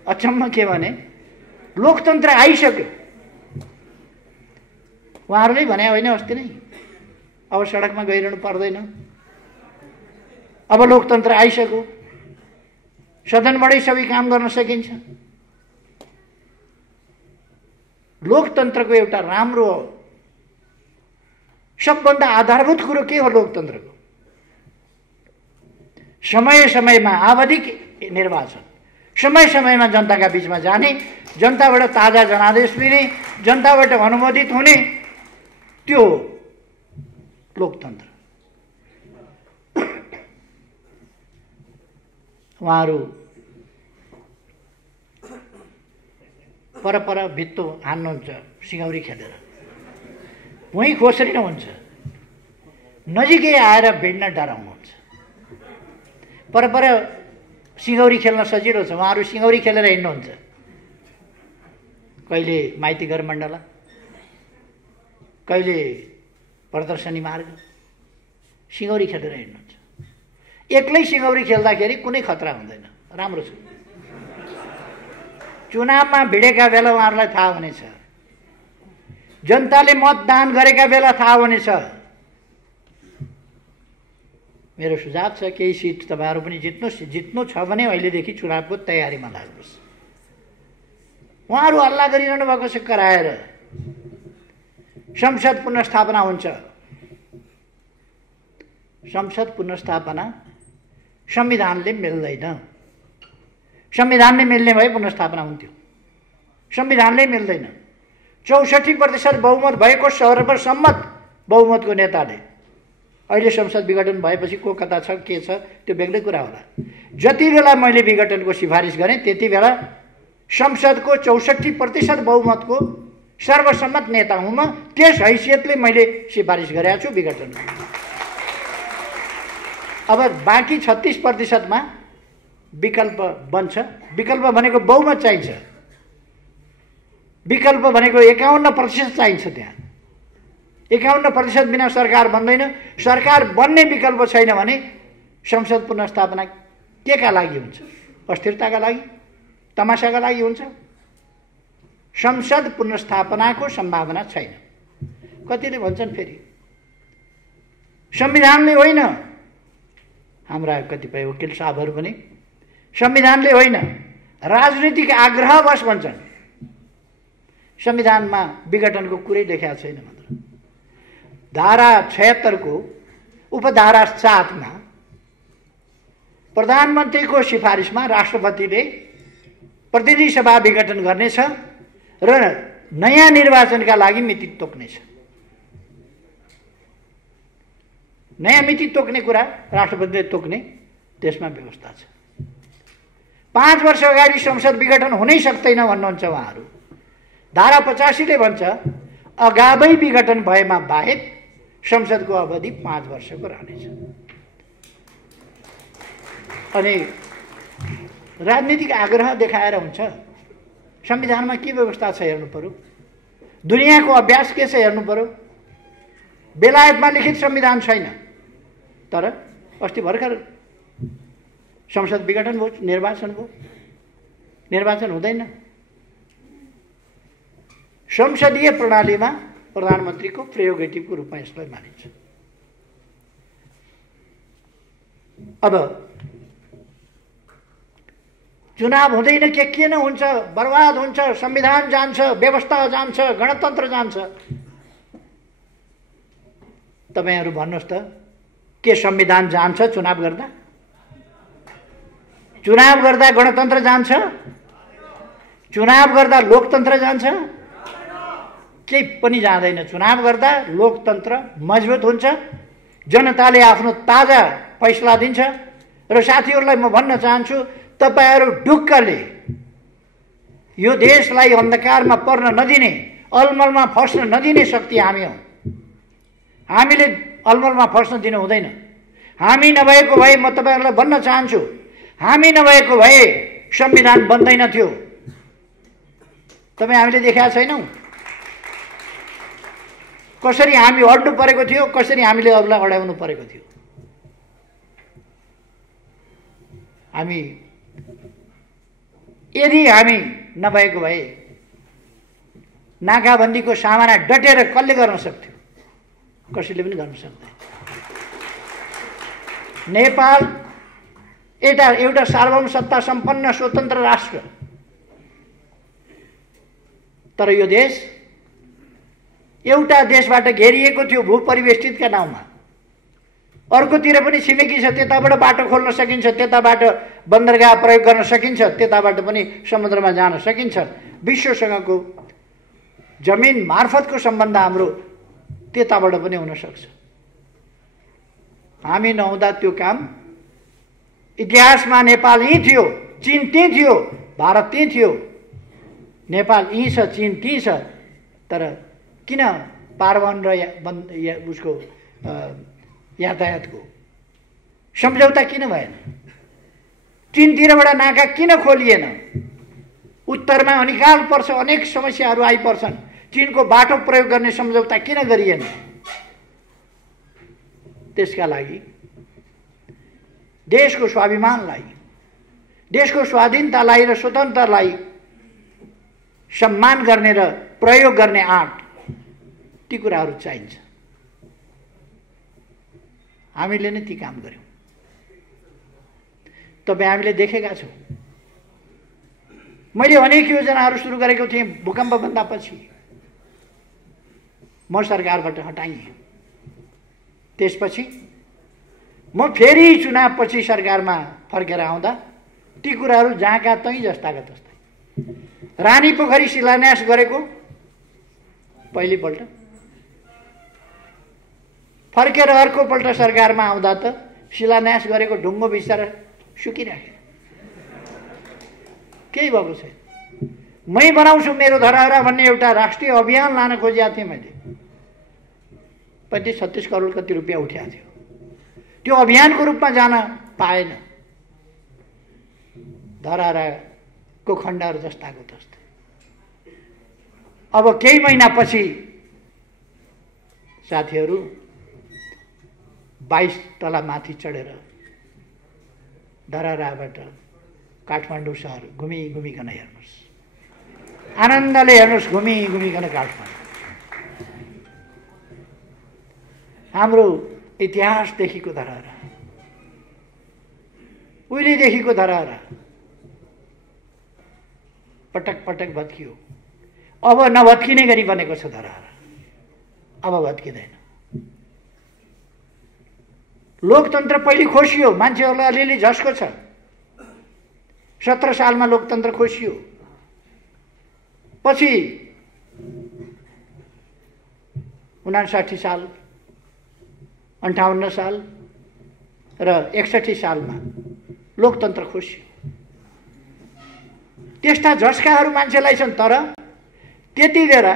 अचम्म के भने लोकतन्त्र आइसक्यो। उहाँहरूले भने होइन अस्ति नै, अब सडकमा गइरहनु पर्दैन, अब लोकतन्त्र आइसक्यो, सदनबाटै सबै काम गर्न सकिन्छ। लोकतन्त्रको एउटा राम्रो सबभन्दा आधारभूत कुरो के हो लोकतन्त्रको? समय समयमा आवधिक निर्वाचन, समय समयमा जनताका बीचमा जाने, जनताबाट ताजा जनादेश लिने, जनताबाट अनुमोदित हुने, त्यो लोकतन्त्र। उहाँहरू परपर भित्तो हान्नुहुन्छ सिङौरी खेलेर, वहीँ खोसरी नै हुन्छ, नजिकै आएर भिड्न डराउनुहुन्छ। परपर सिङौरी खेल्न सजिलो छ, उहाँहरू सिङौरी खेलेर हिँड्नुहुन्छ। कहिले माइती घर मण्डला, कहिले प्रदर्शनी मार्ग, सिङौरी खेलेर हिँड्नुहुन्छ। एक्लै सिङौरी खेल्दाखेरि कुनै खतरा हुँदैन, राम्रो छ। चुनावमा भिडेका बेला उहाँहरूलाई थाहा हुनेछ, जनताले मतदान गरेका बेला थाहा हुनेछ। मेरो सुझाव छ केही सिट तपाईँहरू पनि जित्नु छ भने अहिलेदेखि चुनावको तयारीमा लाग्नुहोस्। उहाँहरू हल्ला गरिरहनु भएको छ कराएर संसद पुनर्स्थापना हुन्छ। संसद पुनर्स्थापना संविधानले मिल्दैन। संविधानले मिल्ने भए पुनर्स्थापना हुन्थ्यो, संविधानले मिल्दैन। 64% बहुमत भएको सर्वसम्मत बहुमतको नेताले, अहिले संसद विघटन भएपछि को कता छ के छ त्यो बेग्लै कुरा होला। जति बेला मैले विघटनको सिफारिस गरेँ त्यति बेला संसदको 64% बहुमतको सर्वसम्मत नेता हुँ म। त्यस हैसियतले मैले सिफारिस गरेको छु विघटन। अब बाँकी 36%मा विकल्प बन्छ। विकल्प भनेको बहुमत चाहिन्छ, विकल्प भनेको 51% चाहिन्छ। त्यहाँ 51% बिना सरकार बन्दैन। सरकार बन्ने विकल्प छैन भने संसद पुनर्स्थापना के का लागि हुन्छ? अस्थिरताका लागि, तमासाका लागि हुन्छ? संसद पुनर्स्थापनाको सम्भावना छैन। कतिले भन्छन् फेरि संविधानले होइन, हाम्रा कतिपय वकिल साहबहरू पनि संविधानले होइन राजनीतिक आग्रहवश भन्छन्। संविधानमा विघटनको कुरै लेखेको छैन मात्र। धारा 76 को उपधारा 7 मा प्रधानमन्त्रीको सिफारिसमा राष्ट्रपतिले प्रतिनिधि सभा विघटन गर्नेछ र नयाँ निर्वाचनका लागि मिति तोक्नेछ। नयाँ मिति तोक्ने कुरा राष्ट्रपतिले तोक्ने त्यसमा व्यवस्था छ। 5 वर्ष अगाडि संसद विघटन हुनै सक्दैन भन्नुहुन्छ उहाँहरू। धारा 85 ले भन्छ अगावै विघटन भएमा बाहेक संसदको अवधि 5 वर्षको रहनेछ। अनि राजनीतिक आग्रह देखाएर हुन्छ? संविधानमा के व्यवस्था छ हेर्नु पर्यो। दुनियाँको अभ्यास के छ हेर्नु पर्यो। बेलायतमा लिखित संविधान छैन, तर अस्ति भर्खर संसद विघटन भयो, निर्वाचन भयो। निर्वाचन हुँदैन। संसदीय प्रणालीमा प्रधानमन्त्रीको प्रेरोगेटिभको रूपमा यसलाई मानिन्छ। अब चुनाव हुँदैन के किन हुन्छ? बर्बाद हुन्छ, संविधान जान्छ, व्यवस्था जान्छ, गणतन्त्र जान्छ। तपाईहरु भन्नुहोस् त, के संविधान जान्छ चुनाव गर्दा? चुनाव गर्दा गणतन्त्र जान्छ? चुनाव गर्दा लोकतन्त्र जान्छ? केही पनि जाँदैन। चुनाव गर्दा लोकतन्त्र मजबुत हुन्छ, जनताले आफ्नो ताजा फैसला दिन्छ। र साथीहरूलाई म भन्न चाहन्छु, तपाईहरु ढुक्कले यो देशलाई अन्धकारमा पर्न नदिने, अलमलमा फस्न नदिने शक्ति हामी हौं। हामीले अलमलमा फस्न दिनु हुँदैन। हामी नभएको भए, म तपाईहरुलाई भन्न चाहन्छु, हामी नभएको भए संविधान बन्दैन थियो। तपाई हामीले देखेका छैनौं कसरी हामी अड्नु परेको थियो, कसरी हामीले अरूलाई अड्याउनु परेको थियो। हामी यदि हामी नभएको भए नाकाबन्दीको सामना डटेर कसले गर्न सक्थ्यो? कसैले पनि गर्न सक्दैन। नेपाल एउटा सार्वभौम सत्ता सम्पन्न स्वतन्त्र राष्ट्र, तर यो देश एउटा देशबाट घेरिएको थियो भूपरिवेष्टितका नाउँमा। अर्कोतिर पनि छिमेकी छ, त्यताबाट बाटो खोल्न सकिन्छ, त्यताबाट बन्दरगाह प्रयोग गर्न सकिन्छ, त्यताबाट पनि समुद्रमा जान सकिन्छ। विश्वसँगको जमिन मार्फतको सम्बन्ध हाम्रो त्यताबाट पनि हुन सक्छ। हामी नहुँदा त्यो काम, इतिहासमा नेपाल यही थियो, चीन त्यही थियो, भारत त्यही थियो। नेपाल यही छ, चीन त्यही छ, तर किन पारवन र उसको यातायातको सम्झौता किन भएन? चीनतिरबाट नाका किन खोलिएन? उत्तरमा अनिकाल पर्छ, अनेक समस्याहरू आइपर्छन्। चीनको बाटो प्रयोग गर्ने सम्झौता किन गरिएन? त्यसका लागि देशको स्वाभिमानलाई, देशको स्वाधीनतालाई र स्वतन्त्रतालाई सम्मान गर्ने र प्रयोग गर्ने आँट, ती कुराहरू चाहिन्छ। हामीले नै ती काम गर्यौं। तपाईँ हामीले देखेका छौं। मैले अनेक योजनाहरू सुरु गरेको थिएँ भूकम्प भन्दा पछि। म सरकारबाट हटाइएँ। त्यसपछि म फेरि चुनावपछि सरकारमा फर्केर आउँदा ती कुराहरू जहाँका तै जस्ताका तस्तै। रानी पोखरी शिलान्यास गरेको पहिलोपल्ट, फर्केर अर्कोपल्ट सरकारमा आउँदा त शिलान्यास गरेको ढुङ्गो बिस्तार सुकिराख्यो। केही भएको छैन। मै बनाउँछु मेरो धरहरा भन्ने एउटा राष्ट्रिय अभियान लान खोजेको थिएँ मैले। 35-36 करोड कति रुपियाँ उठ्याएको थियो। त्यो अभियानको रूपमा जान पाएन। धरहराको खण्डहरू जस्ताको तस्तै। अब केही महिनापछि साथीहरू 22 तला माथि चढेर धरहराबाट काठमाडौँ सहर घुमिकन हेर्नुहोस्, आनन्दले हेर्नुहोस्, घुमिकन काठमाडौँ। हाम्रो इतिहासदेखिको धरहरा, उहिलेदेखिको धरहरा पटक पटक भत्कियो। अब नभत्किने गरी बनेको छ धरोहर, अब भत्किँदैन। लोकतन्त्र पहिले खोसियो, मान्छेहरूलाई अलिअलि झस्को छ। 17 सालमा लोकतन्त्र खोसियो, पछि 59 साल, 58 साल र 61 सालमा लोकतन्त्र खोसियो। त्यस्ता झस्काहरू मान्छेलाई छन्। तर त्यति बेला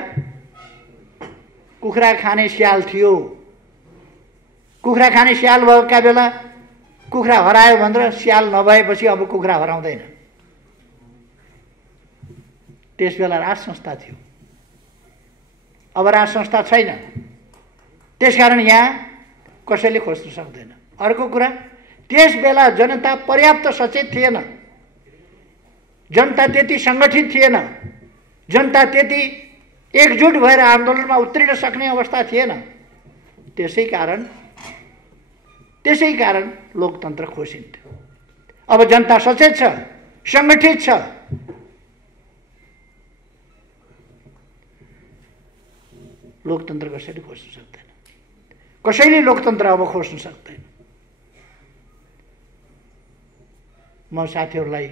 कुखुरा खाने स्याल थियो। कुखुरा खाने स्याल भएका बेला कुखुरा हरायो भनेर स्याल नभएपछि अब कुखुरा हराउँदैन। त्यस बेला राज संस्था थियो, अब राज संस्था छैन। त्यसकारण यहाँ कसैले खोज्न सक्दैन। अर्को कुरा, त्यस बेला जनता पर्याप्त सचेत थिएन, जनता त्यति सङ्गठित थिएन, जनता त्यति एकजुट भएर आन्दोलनमा उत्रिन सक्ने अवस्था थिएन। त्यसै कारण लोकतन्त्र खोसिन्थ्यो। अब जनता सचेत छ, सङ्गठित छ। लोकतन्त्र कसैले खोज्न सक्दैन, कसैले लोकतन्त्र अब खोज्न सक्दैन। म साथीहरूलाई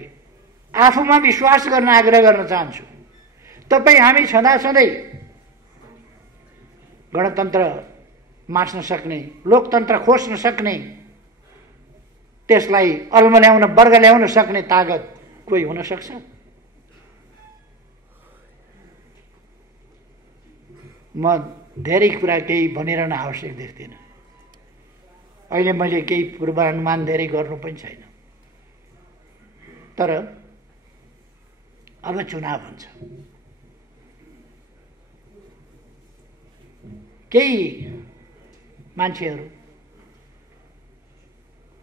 आफूमा विश्वास गर्न आग्रह गर्न चाहन्छु। तपाईँ हामी छँदाछँदै गणतन्त्र मास्न सक्ने, लोकतन्त्र खोज्न सक्ने, त्यसलाई अल्मल्याउन, वर्ग ल्याउन सक्ने तागत कोही हुन सक्छ? म धेरै कुरा केही भनिरहन आवश्यक देख्दिनँ। अहिले मैले केही पूर्वानुमान धेरै गर्नु पनि छैन। तर अब चुनाव हुन्छ। केही मान्छेहरू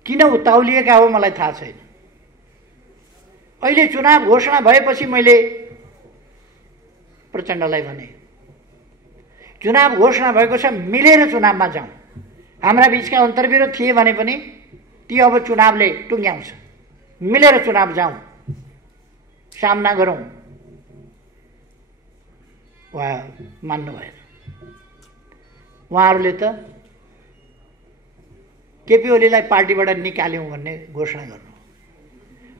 किन उताउलिएका हो मलाई थाहा छैन। अहिले चुनाव घोषणा भएपछि मैले प्रचण्डलाई भने, चुनाव घोषणा भएको छ, मिलेर चुनावमा जाउँ। हाम्रा बिचका अन्तर्विरोध थिए भने पनि ती अब चुनावले टुङ्ग्याउँछ। मिलेर चुनाव जाउँ, सामना गरौँ। उहाँ मान्नु भएन। उहाँहरूले त केपी ओलीलाई पार्टीबाट निकाल्यौँ भन्ने घोषणा गर्नु,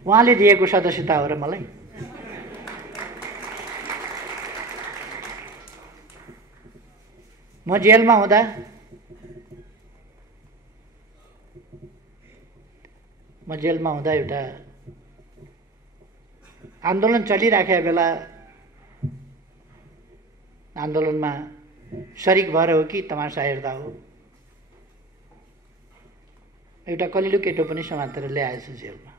उहाँले दिएको सदस्यता हो र मलाई। म जेलमा हुँदा एउटा आन्दोलन चलिराखेका बेला आन्दोलनमा शरीक भएर हो कि तमासा हेर्दा हो, एउटा कलिलो केटो पनि समातेर ल्याएछ जेलमा।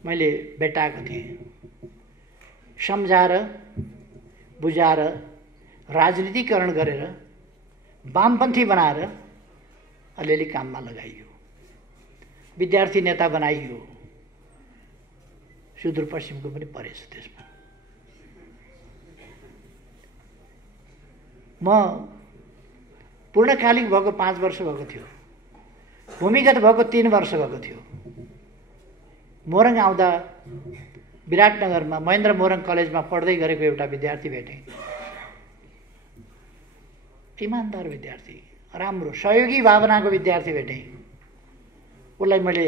मैले भेटाएको थिएँ। सम्झाएर बुझाएर राजनीतिकरण गरेर वामपन्थी बनाएर अलिअलि काममा लगाइयो, विद्यार्थी नेता बनाइयो। सुदूरपश्चिमको पनि परेछ त्यसमा। म पूर्णकालिक भएको 5 वर्ष भएको थियो, भूमिगत भएको 3 वर्ष भएको थियो। मोरङ आउँदा विराटनगरमा महेन्द्र मोरङ कलेजमा पढ्दै गरेको एउटा विद्यार्थी भेटेँ। इमान्दार विद्यार्थी, राम्रो सहयोगी भावनाको विद्यार्थी भेटेँ। उसलाई मैले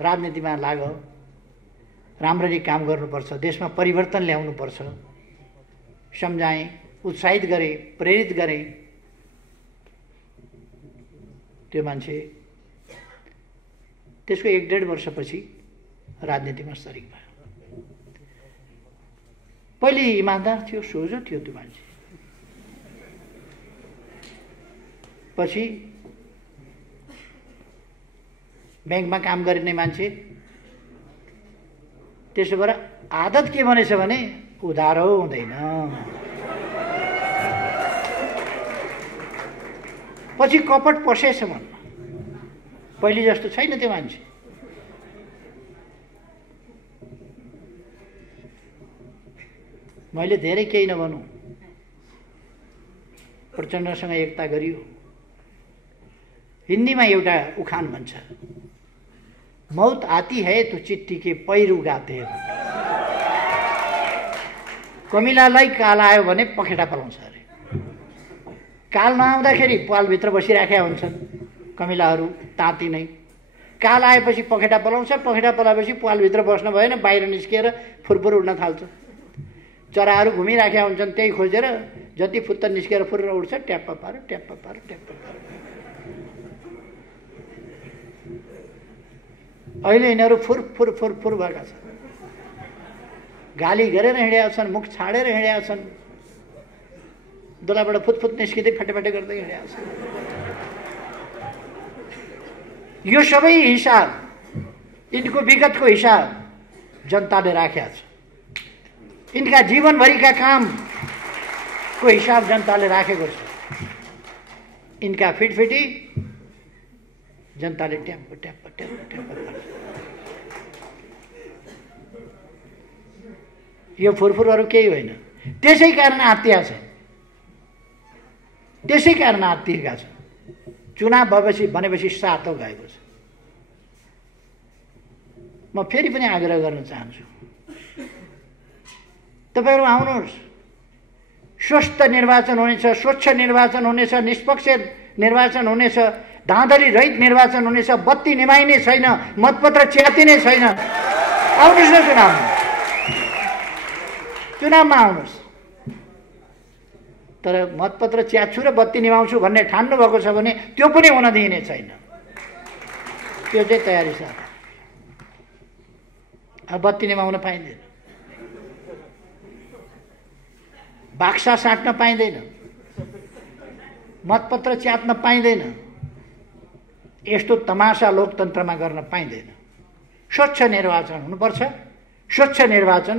राजनीतिमा लाग, राम्ररी काम गर्नुपर्छ, देशमा परिवर्तन ल्याउनुपर्छ सम्झाएँ, उत्साहित गरेँ, प्रेरित गरेँ। त्यो मान्छे त्यसको 1-1.5 वर्षपछि राजनीतिमा सरिक भयो। पहिले इमान्दार थियो, सोझो थियो त्यो मान्छे। पछि ब्याङ्कमा काम गर्ने मान्छे। त्यसो भएर आदत के बनेछ भने उधारो हुँदैन। पछि कपट पसेछ मनमा। पहिले जस्तो छैन त्यो मान्छे। मैले धेरै केही नभनौँ, प्रचण्डसँग एकता गरियो। हिन्दीमा एउटा उखान भन्छ, मौत आती है तो चिट्ठी के पैर उगाते हैं। कमिलालाई काल आयो भने पखेटा पलाउँछ अरे। काल नआउँदाखेरि पालभित्र बसिराखेका हुन्छन् कमिलाहरू ताती नै। काल आएपछि पखेटा पलाउँछ, पखेटा पलाएपछि पालभित्र बस्न भएन, बाहिर निस्किएर फुरफुर उड्न थाल्छ। चराहरू घुमिराखेका हुन्छन्, त्यही खोजेर जति फुत्तर निस्केर फुरेर उड्छ, ट्याप्प पार ट्याप्प पार ट्याप्प पार। अहिले यिनीहरू फुर फुर फुर फुर भएका छन्, गाली गरेर हिँडेका छन्, मुख छाडेर हिँडेका छन्, दोलाबाट फुतफुत निस्किँदै फाटेफाटे गर्दै हिँडेका छन्। यो सबै हिसाब, यिनको विगतको हिसाब जनताले राखेका छ। यिनका जीवनभरिका कामको हिसाब जनताले राखेको छ। यिनका फिटफिटी जनताले ट्याप्प ट्याप्प ट्याप्प ट्याप्प गर्छ। यो फुरफुरहरू केही होइन। त्यसै कारण आत्तिया छ, त्यसै कारण आत्तिएका छन्। चुनाव भएपछि भनेपछि सातो गएको छ। म फेरि पनि आग्रह गर्न चाहन्छु, तपाईहरु आउनुहोस्। स्वस्थ निर्वाचन हुनेछ, स्वच्छ निर्वाचन हुनेछ, निष्पक्ष निर्वाचन हुनेछ, धाँधली रहित निर्वाचन हुनेछ, बत्ती निभाइने छैन, मतपत्र च्यातिने छैन। आउनुहोस् न चुनावमा आउनुहोस्। तर मतपत्र च्यात्छु र बत्ती निभाउँछु भन्ने ठान्नु भएको छ भने त्यो पनि हुन दिइने छैन। त्यो चाहिँ तयारी छ। अब बत्ती निभाउन पाइँदैन, बाक्सा साट्न पाइँदैन, मतपत्र च्यात्न पाइँदैन, यस्तो तमासा लोकतन्त्रमा गर्न पाइँदैन। स्वच्छ निर्वाचन हुनुपर्छ। स्वच्छ निर्वाचन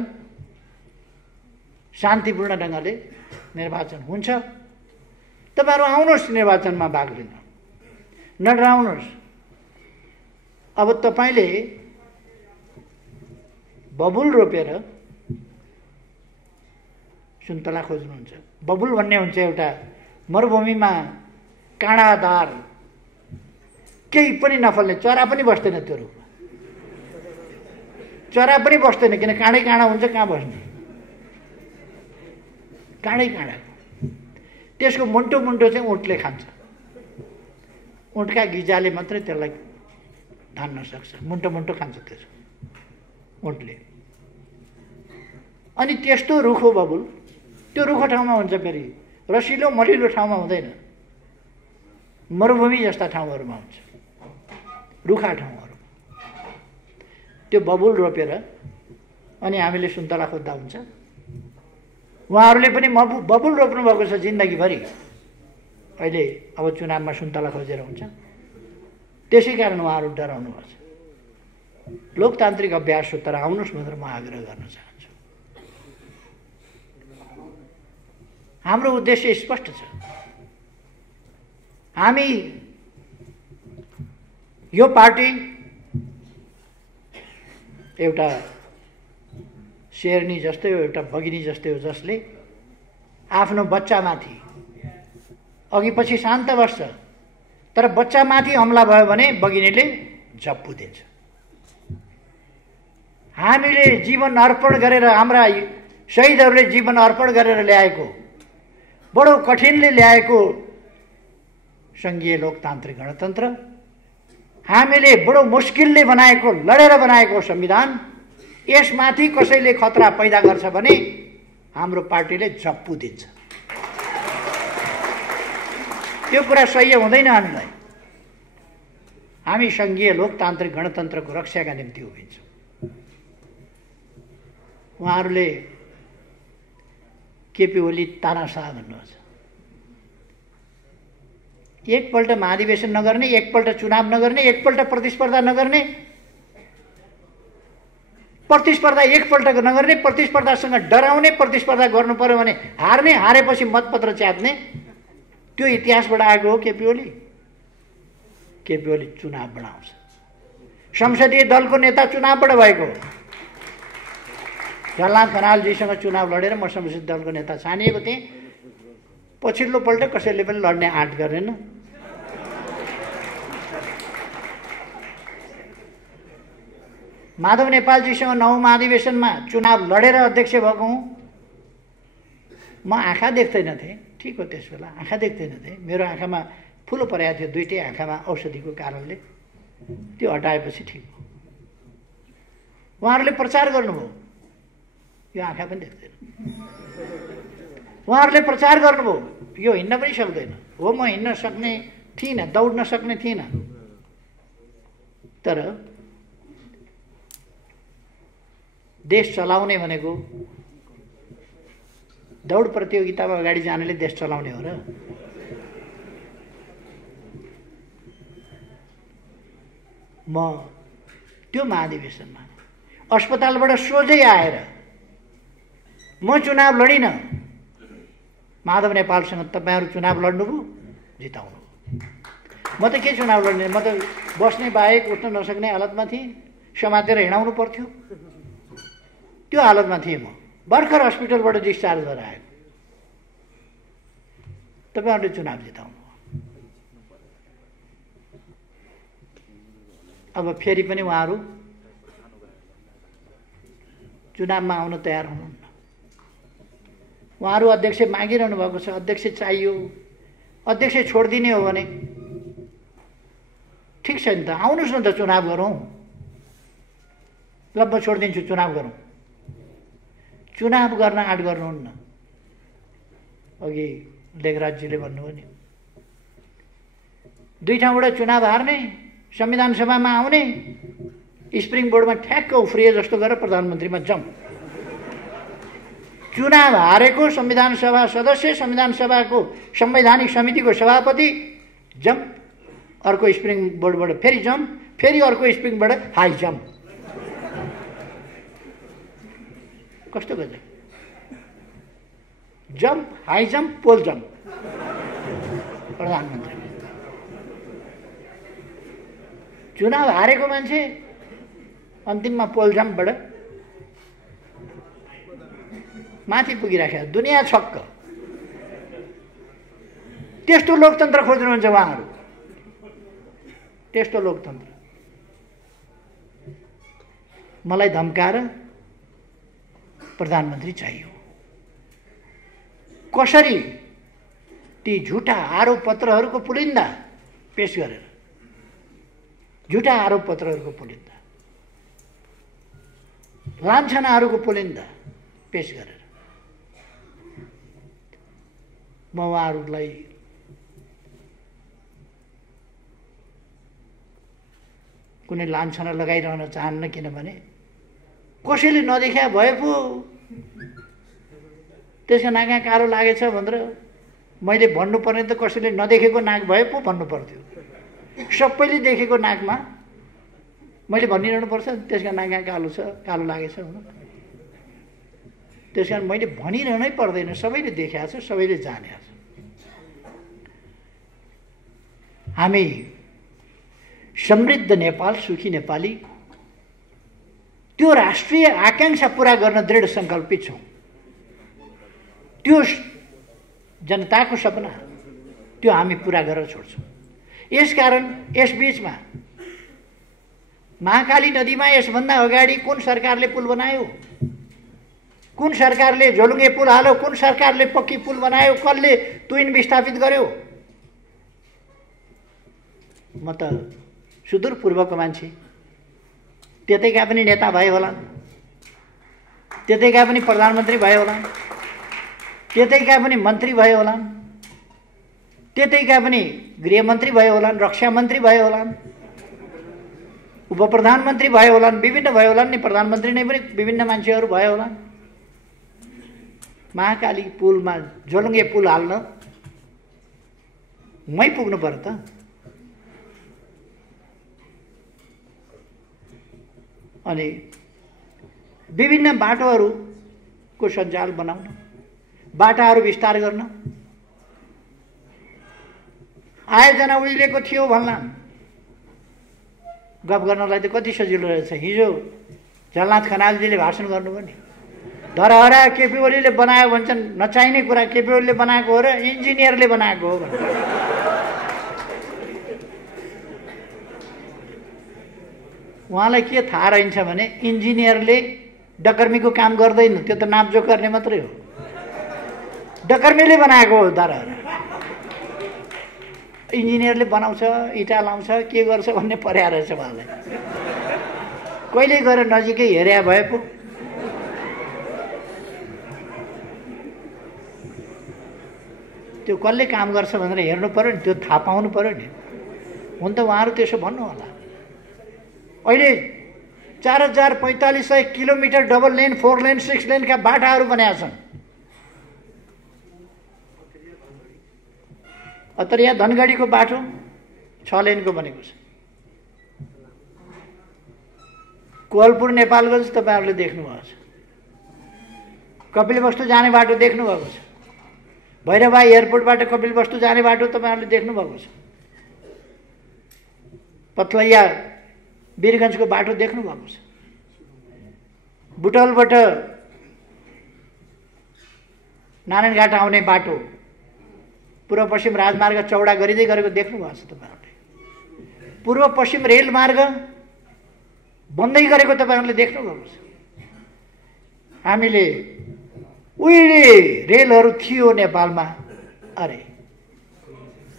शान्तिपूर्ण ढङ्गले निर्वाचन हुन्छ। तपाईहरु आउनुहोस् निर्वाचनमा भाग लिन, नडराउनुहोस्। अब तपाईले बबुल रोपेर सुन्तला खोज्नुहुन्छ। बबुल भन्ने हुन्छ एउटा मरुभूमिमा काँडादार, केही पनि नफल्ने, चरा पनि बस्दैन त्यो रुखमा। चरा पनि बस्दैन, किन काँडै काँडा हुन्छ, कहाँ बस्ने, काँडै काँडा। त्यसको मुन्टो मुन्टो चाहिँ ऊँटले खान्छ। ऊँटका गिजाले मात्रै त्यसलाई धान्न सक्छ। मुन्टो मुन्टो खान्छ त्यसको ऊँटले। अनि त्यस्तो रुख हो बबुल। त्यो रुखो ठाउँमा हुन्छ, फेरि रसिलो मलिलो ठाउँमा हुँदैन, मरुभूमि जस्ता ठाउँहरूमा हुन्छ, रुखा ठाउँहरू। त्यो बबुल रोपेर अनि हामीले सुन्तला खोज्दा हुन्छ। उहाँहरूले पनि बबुल रोप्नु भएको छ जिन्दगीभरि। अहिले अब चुनावमा सुन्तला खोजेर हुन्छ। त्यसै कारण उहाँहरू डराउनु पर्छ। लोकतान्त्रिक अभ्यास हो, तर आउनुहोस् भनेर म आग्रह गर्न चाहन्छु। हाम्रो उद्देश्य स्पष्ट छ। हामी यो पार्टी एउटा शेरनी जस्तै हो, एउटा बगिनी जस्तै हो, जसले आफ्नो बच्चामाथि अघि पछि शान्त बस्छ, तर बच्चामाथि हमला भयो भने बगिनीले झप्पु दिन्छ। हामीले जीवन अर्पण गरेर, हाम्रा शहीदहरूले जीवन अर्पण गरेर ल्याएको, बडो कठिनले ल्याएको संघीय लोकतान्त्रिक गणतन्त्र, हामीले बडो मुस्किलले बनाएको, लडेर बनाएको संविधान, यसमाथि कसैले खतरा पैदा गर्छ भने हाम्रो पार्टीले झप्पु दिन्छ। त्यो कुरा सही हुँदैन। हामीलाई, हामी संघीय लोकतान्त्रिक गणतन्त्रको रक्षाका निम्ति उभिन्छौँ। उहाँहरूले केपी ओली तानाशाह भन्नुहुन्छ। एकपल्ट महाधिवेशन नगर्ने, एकपल्ट चुनाव नगर्ने, एकपल्ट प्रतिस्पर्धा नगर्ने, प्रतिस्पर्धा एकपल्ट नगर्ने, प्रतिस्पर्धासँग डराउने, प्रतिस्पर्धा गर्नु पर्यो भने हार्ने, हारेपछि मतपत्र च्यात्ने, त्यो इतिहासबाट आएको हो केपी ओली। केपी ओली चुनाव बनाउँछ। संसदीय दलको नेता चुनावबाट भएको। झलनाथ खनालजीसँग चुनाव लडेर म संसदीय दलको नेता छानिएको थिएँ। पछिल्लो पल्ट कसैले पनि लड्ने आँट गरेन। माधव नेपालजीसँग 9 महाधिवेशनमा चुनाव लडेर अध्यक्ष भएको हुँ। म आँखा देख्दैन थिएँ, ठिक हो, त्यस बेला आँखा देख्दैन थिएँ, मेरो आँखामा फुलो परेको थियो, दुईटै आँखामा औषधिको कारणले, त्यो हटाएपछि ठिक हो। उहाँहरूले प्रचार गर्नुभयो, यो आँखा पनि देख्दैन। उहाँहरूले प्रचार गर्नुभयो, यो हिँड्न पनि सक्दैन। हो, म हिँड्न सक्ने थिइनँ, दौड्न सक्ने थिइनँ, तर देश चलाउने भनेको दौड प्रतियोगितामा अगाडि जानेले देश चलाउने हो र? म त्यो महाधिवेशनमा अस्पतालबाट सोझै आएर म चुनाव लडिनँ। माधव नेपालसँग तपाईँहरू चुनाव लड्नुभयो, जिताउनु। म त के चुनाव लड्ने, म त बस्ने बाहेक उठ्न नसक्ने हालतमा थिएँ, समातेर हिँडाउनु पर्थ्यो, त्यो हालतमा थिएँ म। भर्खर हस्पिटलबाट डिस्चार्ज भएर आएको, तपाईँहरूले चुनाव जिताउनु। अब फेरि पनि उहाँहरू चुनावमा आउन तयार हुनुहुन्न। उहाँहरू अध्यक्ष मागिरहनु भएको छ, अध्यक्ष चाहियो। अध्यक्ष छोडिदिने हो भने ठिक छ नि त, आउनुहोस् न त, चुनाव गरौँ। ल, म छोडिदिन्छु, चुनाव गरौँ। चुनाव गर्न आँट गर्नुहुन्न। अघि लेखराजजीले भन्नुभयो नि, 2 ठाउँबाट चुनाव हार्ने, संविधान सभामा आउने, स्प्रिङ बोर्डमा ठ्याक्क उफ्रिए जस्तो गरेर प्रधानमन्त्रीमा जम। चुनाव हारेको संविधान सभा सदस्य, संविधान सभाको संवैधानिक समितिको सभापति जम, अर्को स्प्रिङ बोर्डबाट फेरि जम, फेरि अर्को स्प्रिङबाट हाई जम। कस्तो गजब! जम्प, हाई जम्प, पोल जम्प, प्रधानमन्त्री। चुनाव हारेको मान्छे अन्तिममा पोल जम्पबाट माथि पुगिराखेको, दुनियाँ छक्क। त्यस्तो लोकतन्त्र खोज्नुहुन्छ उहाँहरू, त्यस्तो लोकतन्त्र। मलाई धम्काएर प्रधानमन्त्री चाहियो। कसरी ती झुटा आरोप पत्रहरूको पुलिन्दा पेश गरेर, झुटा आरोप पत्रहरूको पुलिन्दा, लान्छनाहरूको पुलिन्दा पेश गरेर म उहाँहरूलाई कुनै लान्छना लगाइरहन चाहन्न। किनभने कसैले नदेखा भए पो त्यसको नाकमा कालो लागेछ भनेर मैले भन्नुपर्ने त कसैले नदेखेको नाक भए पो भन्नु पर्थ्यो। सबैले देखेको नाकमा मैले भनिरहनु पर्छ त्यसको नाकमा कालो छ, कालो लागेछ भनेर। त्यस कारण मैले भनिरहनै पर्दैन, सबैले देखाएको छ, सबैले जानेको छ। हामी समृद्ध नेपाल, सुखी नेपाली, त्यो राष्ट्रिय आकांक्षा पूरा गर्न दृढ सङ्कल्पित छौँ। त्यो जनताको सपना, त्यो हामी पूरा गरेर छोड्छौँ। यसकारण यसबीचमा महाकाली नदीमा यसभन्दा अगाडि कुन सरकारले पुल बनायो, कुन सरकारले झोलुङ्गे पुल हाल्यो, कुन सरकारले पक्की पुल बनायो, कसले तुइन विस्थापित गर्यो? म त सुदूरपूर्वको मान्छे, त्यतैका पनि नेता भए होलान्, त्यतैका पनि प्रधानमन्त्री भए होलान्, त्यतैका पनि मन्त्री भए होलान्, त्यतैका पनि गृहमन्त्री भए होलान्, रक्षा मन्त्री भए होलान्, उपप्रधानमन्त्री भए होलान्, विभिन्न भए होलान् नि, प्रधानमन्त्री नै पनि विभिन्न मान्छेहरू भए होलान्। महाकाली पुलमा झोलुङ्गे पुल हाल्न मै पुग्नु पर्यो त? अनि विभिन्न बाटोहरूको सञ्जाल बनाउन, बाटाहरू विस्तार गर्न आयोजना उहिलेको थियो भन्ला। गफ गर्नलाई त कति सजिलो रहेछ। हिजो झलनाथ खनालजीले भाषण गर्नुभयो नि, धरहरा केपी ओलीले बनायो भन्छन्, नचाहिने कुरा केपी ओलीले बनाएको हो र इन्जिनियरले बनाएको हो भन्छ। उहाँलाई के थाहा रहन्छ भने इन्जिनियरले डकर्मीको काम गर्दैन, त्यो त नापजोख गर्ने मात्रै हो। डकर्मीले बनाएको हो तर इन्जिनियरले बनाउँछ, इँटा लाउँछ, के गर्छ भन्ने पर्या रहेछ मलाई। कहिले गएर नजिकै हेरे भए पो। त्यो कसले काम गर्छ भनेर हेर्नु पर्यो नि, त्यो थाहा पाउनु पर्यो नि। हुन त उहाँहरू त्यसो भन्नु होला। अहिले 4,4500 किलोमिटर डबल लेन, 4 लेन, 6 लेनका बाटाहरू बनाएका छन्। तर यहाँ धनगढीको बाटो 6 लेनको बनेको छ। कोहलपुर नेपालगञ्ज तपाईँहरूले देख्नुभएको छ। कपिलवस्तु जाने बाटो देख्नुभएको छ। भैरवाई एयरपोर्टबाट कपिलवस्तु जाने बाटो तपाईँहरूले देख्नुभएको छ। पथलैया वीरगञ्जको बाटो देख्नुभएको छ। बुटवलबाट नारायणघाट आउने बाटो, पूर्व पश्चिम राजमार्ग चौडा गरिँदै गरेको देख्नुभएको छ तपाईँहरूले। पूर्व पश्चिम रेलमार्ग बन्दै गरेको तपाईँहरूले देख्नुभएको छ। हामीले उहिले रेलहरू थियो नेपालमा, अरे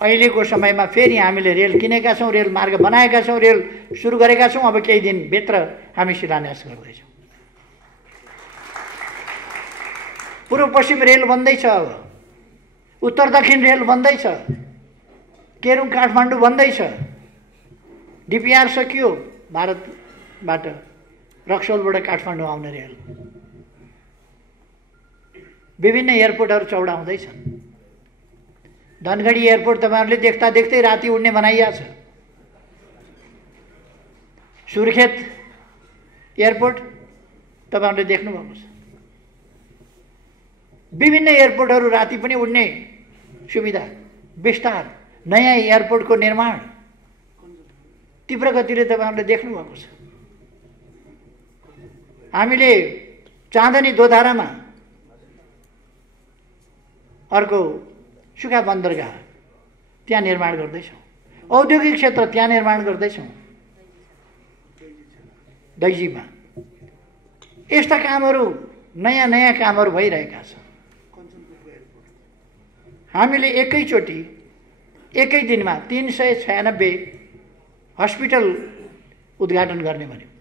अहिलेको समयमा फेरि हामीले रेल किनेका छौँ, रेल मार्ग बनाएका छौँ, रेल सुरु गरेका छौँ। अब केही दिनभित्र हामी शिलान्यास गर्दैछौँ। पूर्व पश्चिम रेल बन्दैछ, अब उत्तर दक्षिण रेल बन्दैछ, केरुङ काठमाडौँ बन्दैछ, डिपिआर सकियो, भारतबाट रक्सौलबाट काठमाडौँ आउने रेल, विभिन्न एयरपोर्टहरू चौडा हुँदैछन्। धनगढी एयरपोर्ट तपाईँहरूले देख्दा देख्दै राति उड्ने बनाइया छ। सुर्खेत एयरपोर्ट तपाईँहरूले देख्नुभएको छ। विभिन्न एयरपोर्टहरू राति पनि उड्ने सुविधा, विस्तार, नयाँ एयरपोर्टको निर्माण तीव्र गतिले तपाईँहरूले देख्नुभएको छ। हामीले चाँदनी दोधारामा अर्को सुखा बन्दरगाह त्यहाँ निर्माण गर्दैछौँ। औद्योगिक क्षेत्र त्यहाँ निर्माण गर्दैछौँ दैजीमा। यस्ता कामहरू, नयाँ नयाँ कामहरू भइरहेका छन्। हामीले एकैचोटि एकै दिनमा 396 हस्पिटल उद्घाटन गर्ने भन्यौँ।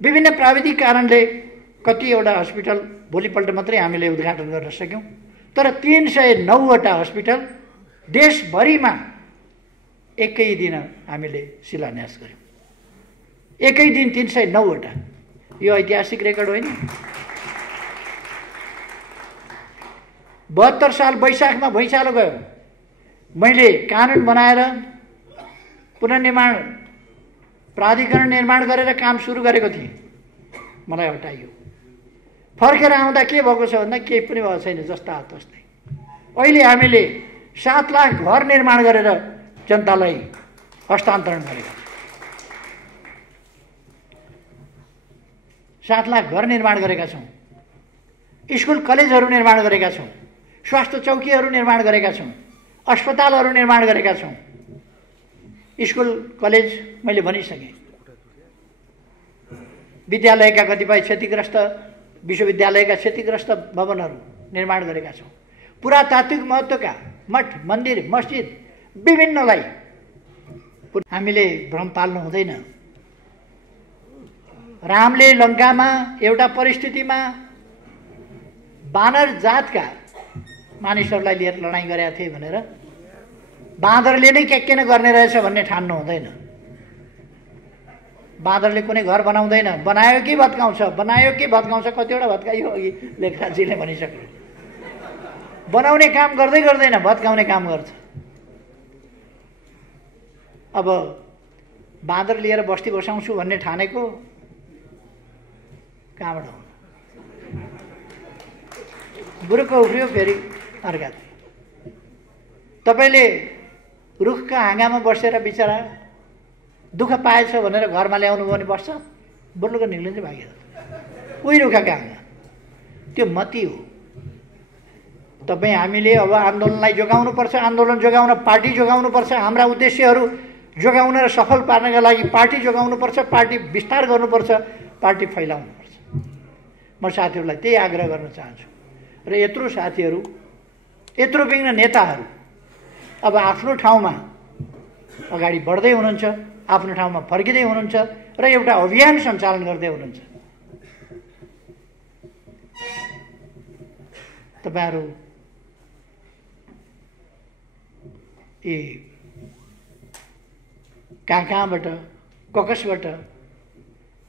विभिन्न प्राविधिक कारणले कतिवटा हस्पिटल भोलिपल्ट मात्रै हामीले उद्घाटन गर्न सक्यौँ। तर 309वटा हस्पिटल देशभरिमा एकै दिन हामीले शिलान्यास गर्यौँ। एकै दिन 309वटा। यो ऐतिहासिक रेकर्ड होइन। 72 साल वैशाखमा भुइँचालो गयो। मैले कानुन बनाएर पुनर्निर्माण प्राधिकरण निर्माण गरेर काम सुरु गरेको थिएँ, मलाई हटाइयो। फर्केर आउँदा के भएको छ भन्दा केही पनि भएको छैन, जस्ता तस्तै। अहिले हामीले 7 लाख घर निर्माण गरेर जनतालाई हस्तान्तरण गरेका छौँ। 7 लाख घर निर्माण गरेका छौँ। स्कुल कलेजहरू निर्माण गरेका छौँ। स्वास्थ्य चौकीहरू निर्माण गरेका छौँ। अस्पतालहरू निर्माण गरेका छौँ। स्कुल कलेज मैले भनिसकेँ। विद्यालयका कतिपय क्षतिग्रस्त, विश्वविद्यालयका क्षतिग्रस्त भवनहरू निर्माण गरेका छौँ। पुरातात्विक महत्त्वका मठ, मन्दिर, मस्जिद विभिन्नलाई हामीले भ्रम पाल्नु हुँदैन। रामले लङ्कामा एउटा परिस्थितिमा बानर जातका मानिसहरूलाई लिएर लडाइँ गरेका थिए भनेर बाँदरले नै के न गर्ने रहेछ भन्ने ठान्नु हुँदैन। बाँदरले कुनै घर बनाउँदैन, बनायो कि भत्काउँछ, बनायो कि भत्काउँछ। कतिवटा भत्काइयो, अघि लेखराजजीले भनिसक्यो। बनाउने काम गर्दै गर्दैन, भत्काउने काम गर्छ। अब बाँदर लिएर बस्ती बसाउँछु भन्ने ठानेको कहाँबाट हो? बुरुक उफ्रियो, फेरि अर्का। तपाईँले रुखका हाँगामा बसेर बिचरा दुःख पाएछ भनेर घरमा ल्याउनु भयो भने बस्छ, बुर्लुक निक्लिन्छ भाग्य। उही रुखका हाँगा, त्यो मती हो। तपाईँ हामीले अब आन्दोलनलाई जोगाउनुपर्छ, आन्दोलन जोगाउन पार्टी जोगाउनुपर्छ, हाम्रा उद्देश्यहरू जोगाउन र सफल पार्नका लागि पार्टी जोगाउनुपर्छ, पार्टी विस्तार गर्नुपर्छ, पार्टी फैलाउनुपर्छ। म साथीहरूलाई त्यही आग्रह गर्न चाहन्छु। र यत्रो साथीहरू यत्रो बिघ्न नेताहरू अब आफ्नो ठाउँमा अगाडि बढ्दै हुनुहुन्छ, आफ्नो ठाउँमा फर्किँदै हुनुहुन्छ र एउटा अभियान सञ्चालन गर्दै हुनुहुन्छ। तपाईहरू यी कहाँबाट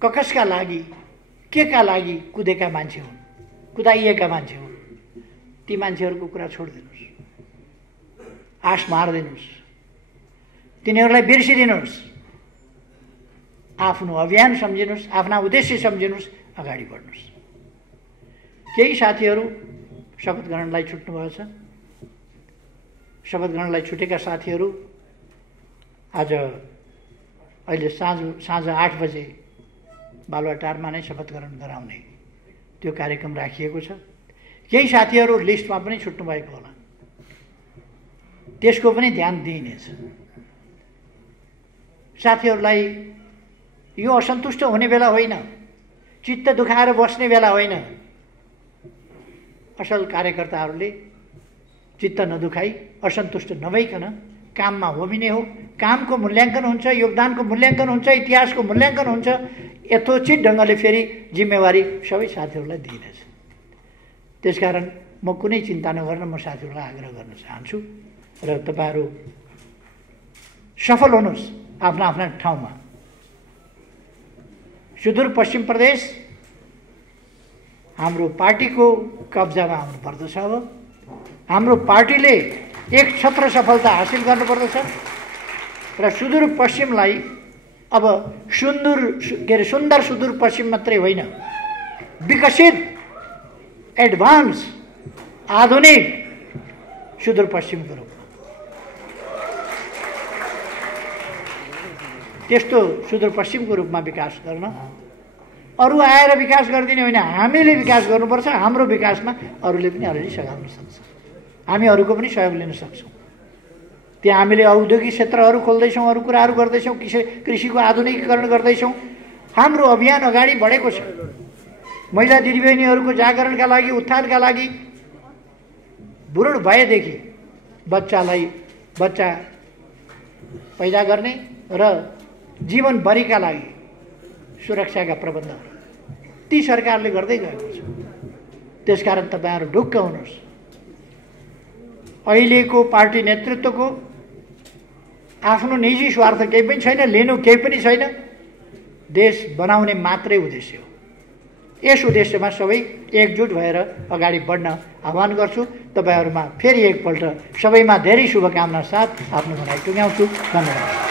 ककसका लागि केका लागि कुदेका मान्छे हुन्, कुदाइएका मान्छे हुन्। ती मान्छेहरूको कुरा छोडिदिनुहोस्, आश मार्दिनुहोस्, तिनीहरूलाई बिर्सिदिनुहोस्, आफ्नो अभियान सम्झिनुहोस्, आफ्ना उद्देश्य सम्झिनुहोस्, अगाडि बढ्नुहोस्। केही साथीहरू शपथ ग्रहणलाई छुट्नुभएको छ। शपथ ग्रहणलाई छुटेका साथीहरू आज अहिले साँझ 8 बजे बालुवाटारमा नै शपथ ग्रहण गराउने त्यो कार्यक्रम राखिएको छ। केही साथीहरू लिस्टमा पनि छुट्नु भएको होला, त्यसको पनि ध्यान दिइनेछ। साथीहरूलाई यो असन्तुष्ट हुने बेला होइन, चित्त दुखाएर बस्ने बेला होइन। असल कार्यकर्ताहरूले चित्त नदुखाई, असन्तुष्ट नभइकन काममा होमिने हो। कामको मूल्याङ्कन हुन्छ, योगदानको मूल्याङ्कन हुन्छ, इतिहासको मूल्याङ्कन हुन्छ। यथोचित ढङ्गले फेरि जिम्मेवारी सबै साथीहरूलाई दिइनेछ। त्यसकारण म कुनै चिन्ता नगर्न म साथीहरूलाई आग्रह गर्न चाहन्छु र तपाईहरू सफल हुनुहोस् आफ्ना आफ्ना ठाउँमा। सुदूरपश्चिम प्रदेश हाम्रो पार्टीको कब्जामा आउनुपर्दछ। अब हाम्रो पार्टीले एक छत्र सफलता हासिल गर्नुपर्दछ र सुदूरपश्चिमलाई अब सुन्दर सुदूरपश्चिम मात्रै होइन, विकसित एडभान्स आधुनिक सुदूरपश्चिमको रूपमा त्यस्तो सुदूरपश्चिमको रूपमा विकास गर्न अरू आएर विकास गरिदिने होइन, हामीले विकास गर्नुपर्छ। हाम्रो विकासमा अरूले पनि अलिअलि सघाउन सक्छ, हामी अरूको पनि सहयोग लिन सक्छौँ। त्यहाँ हामीले औद्योगिक क्षेत्रहरू खोल्दैछौँ, अरू कुराहरू गर्दैछौँ, कृषिको आधुनिकीकरण गर्दैछौँ। हाम्रो अभियान अगाडि बढेको छ। महिला दिदीबहिनीहरूको जागरणका लागि, उत्थानका लागि बुढो भएदेखि बच्चा पैदा गर्ने र जीवनभरिका लागि सुरक्षाका प्रबन्धहरू ती सरकारले गर्दै गएको छ। त्यसकारण तपाईहरू ढुक्क हुनुहोस्। अहिलेको पार्टी नेतृत्वको आफ्नो निजी स्वार्थ केही पनि छैन, लिनु केही पनि छैन। देश बनाउने मात्रै उद्देश्य हो। यस उद्देश्यमा सबै एकजुट भएर अगाडि बढ्न आह्वान गर्छु। तपाईहरुमा फेरि एकपल्ट सबैमा धेरै शुभकामना साथ आफ्नो भनाइ टुङ्ग्याउँछु। धन्यवाद।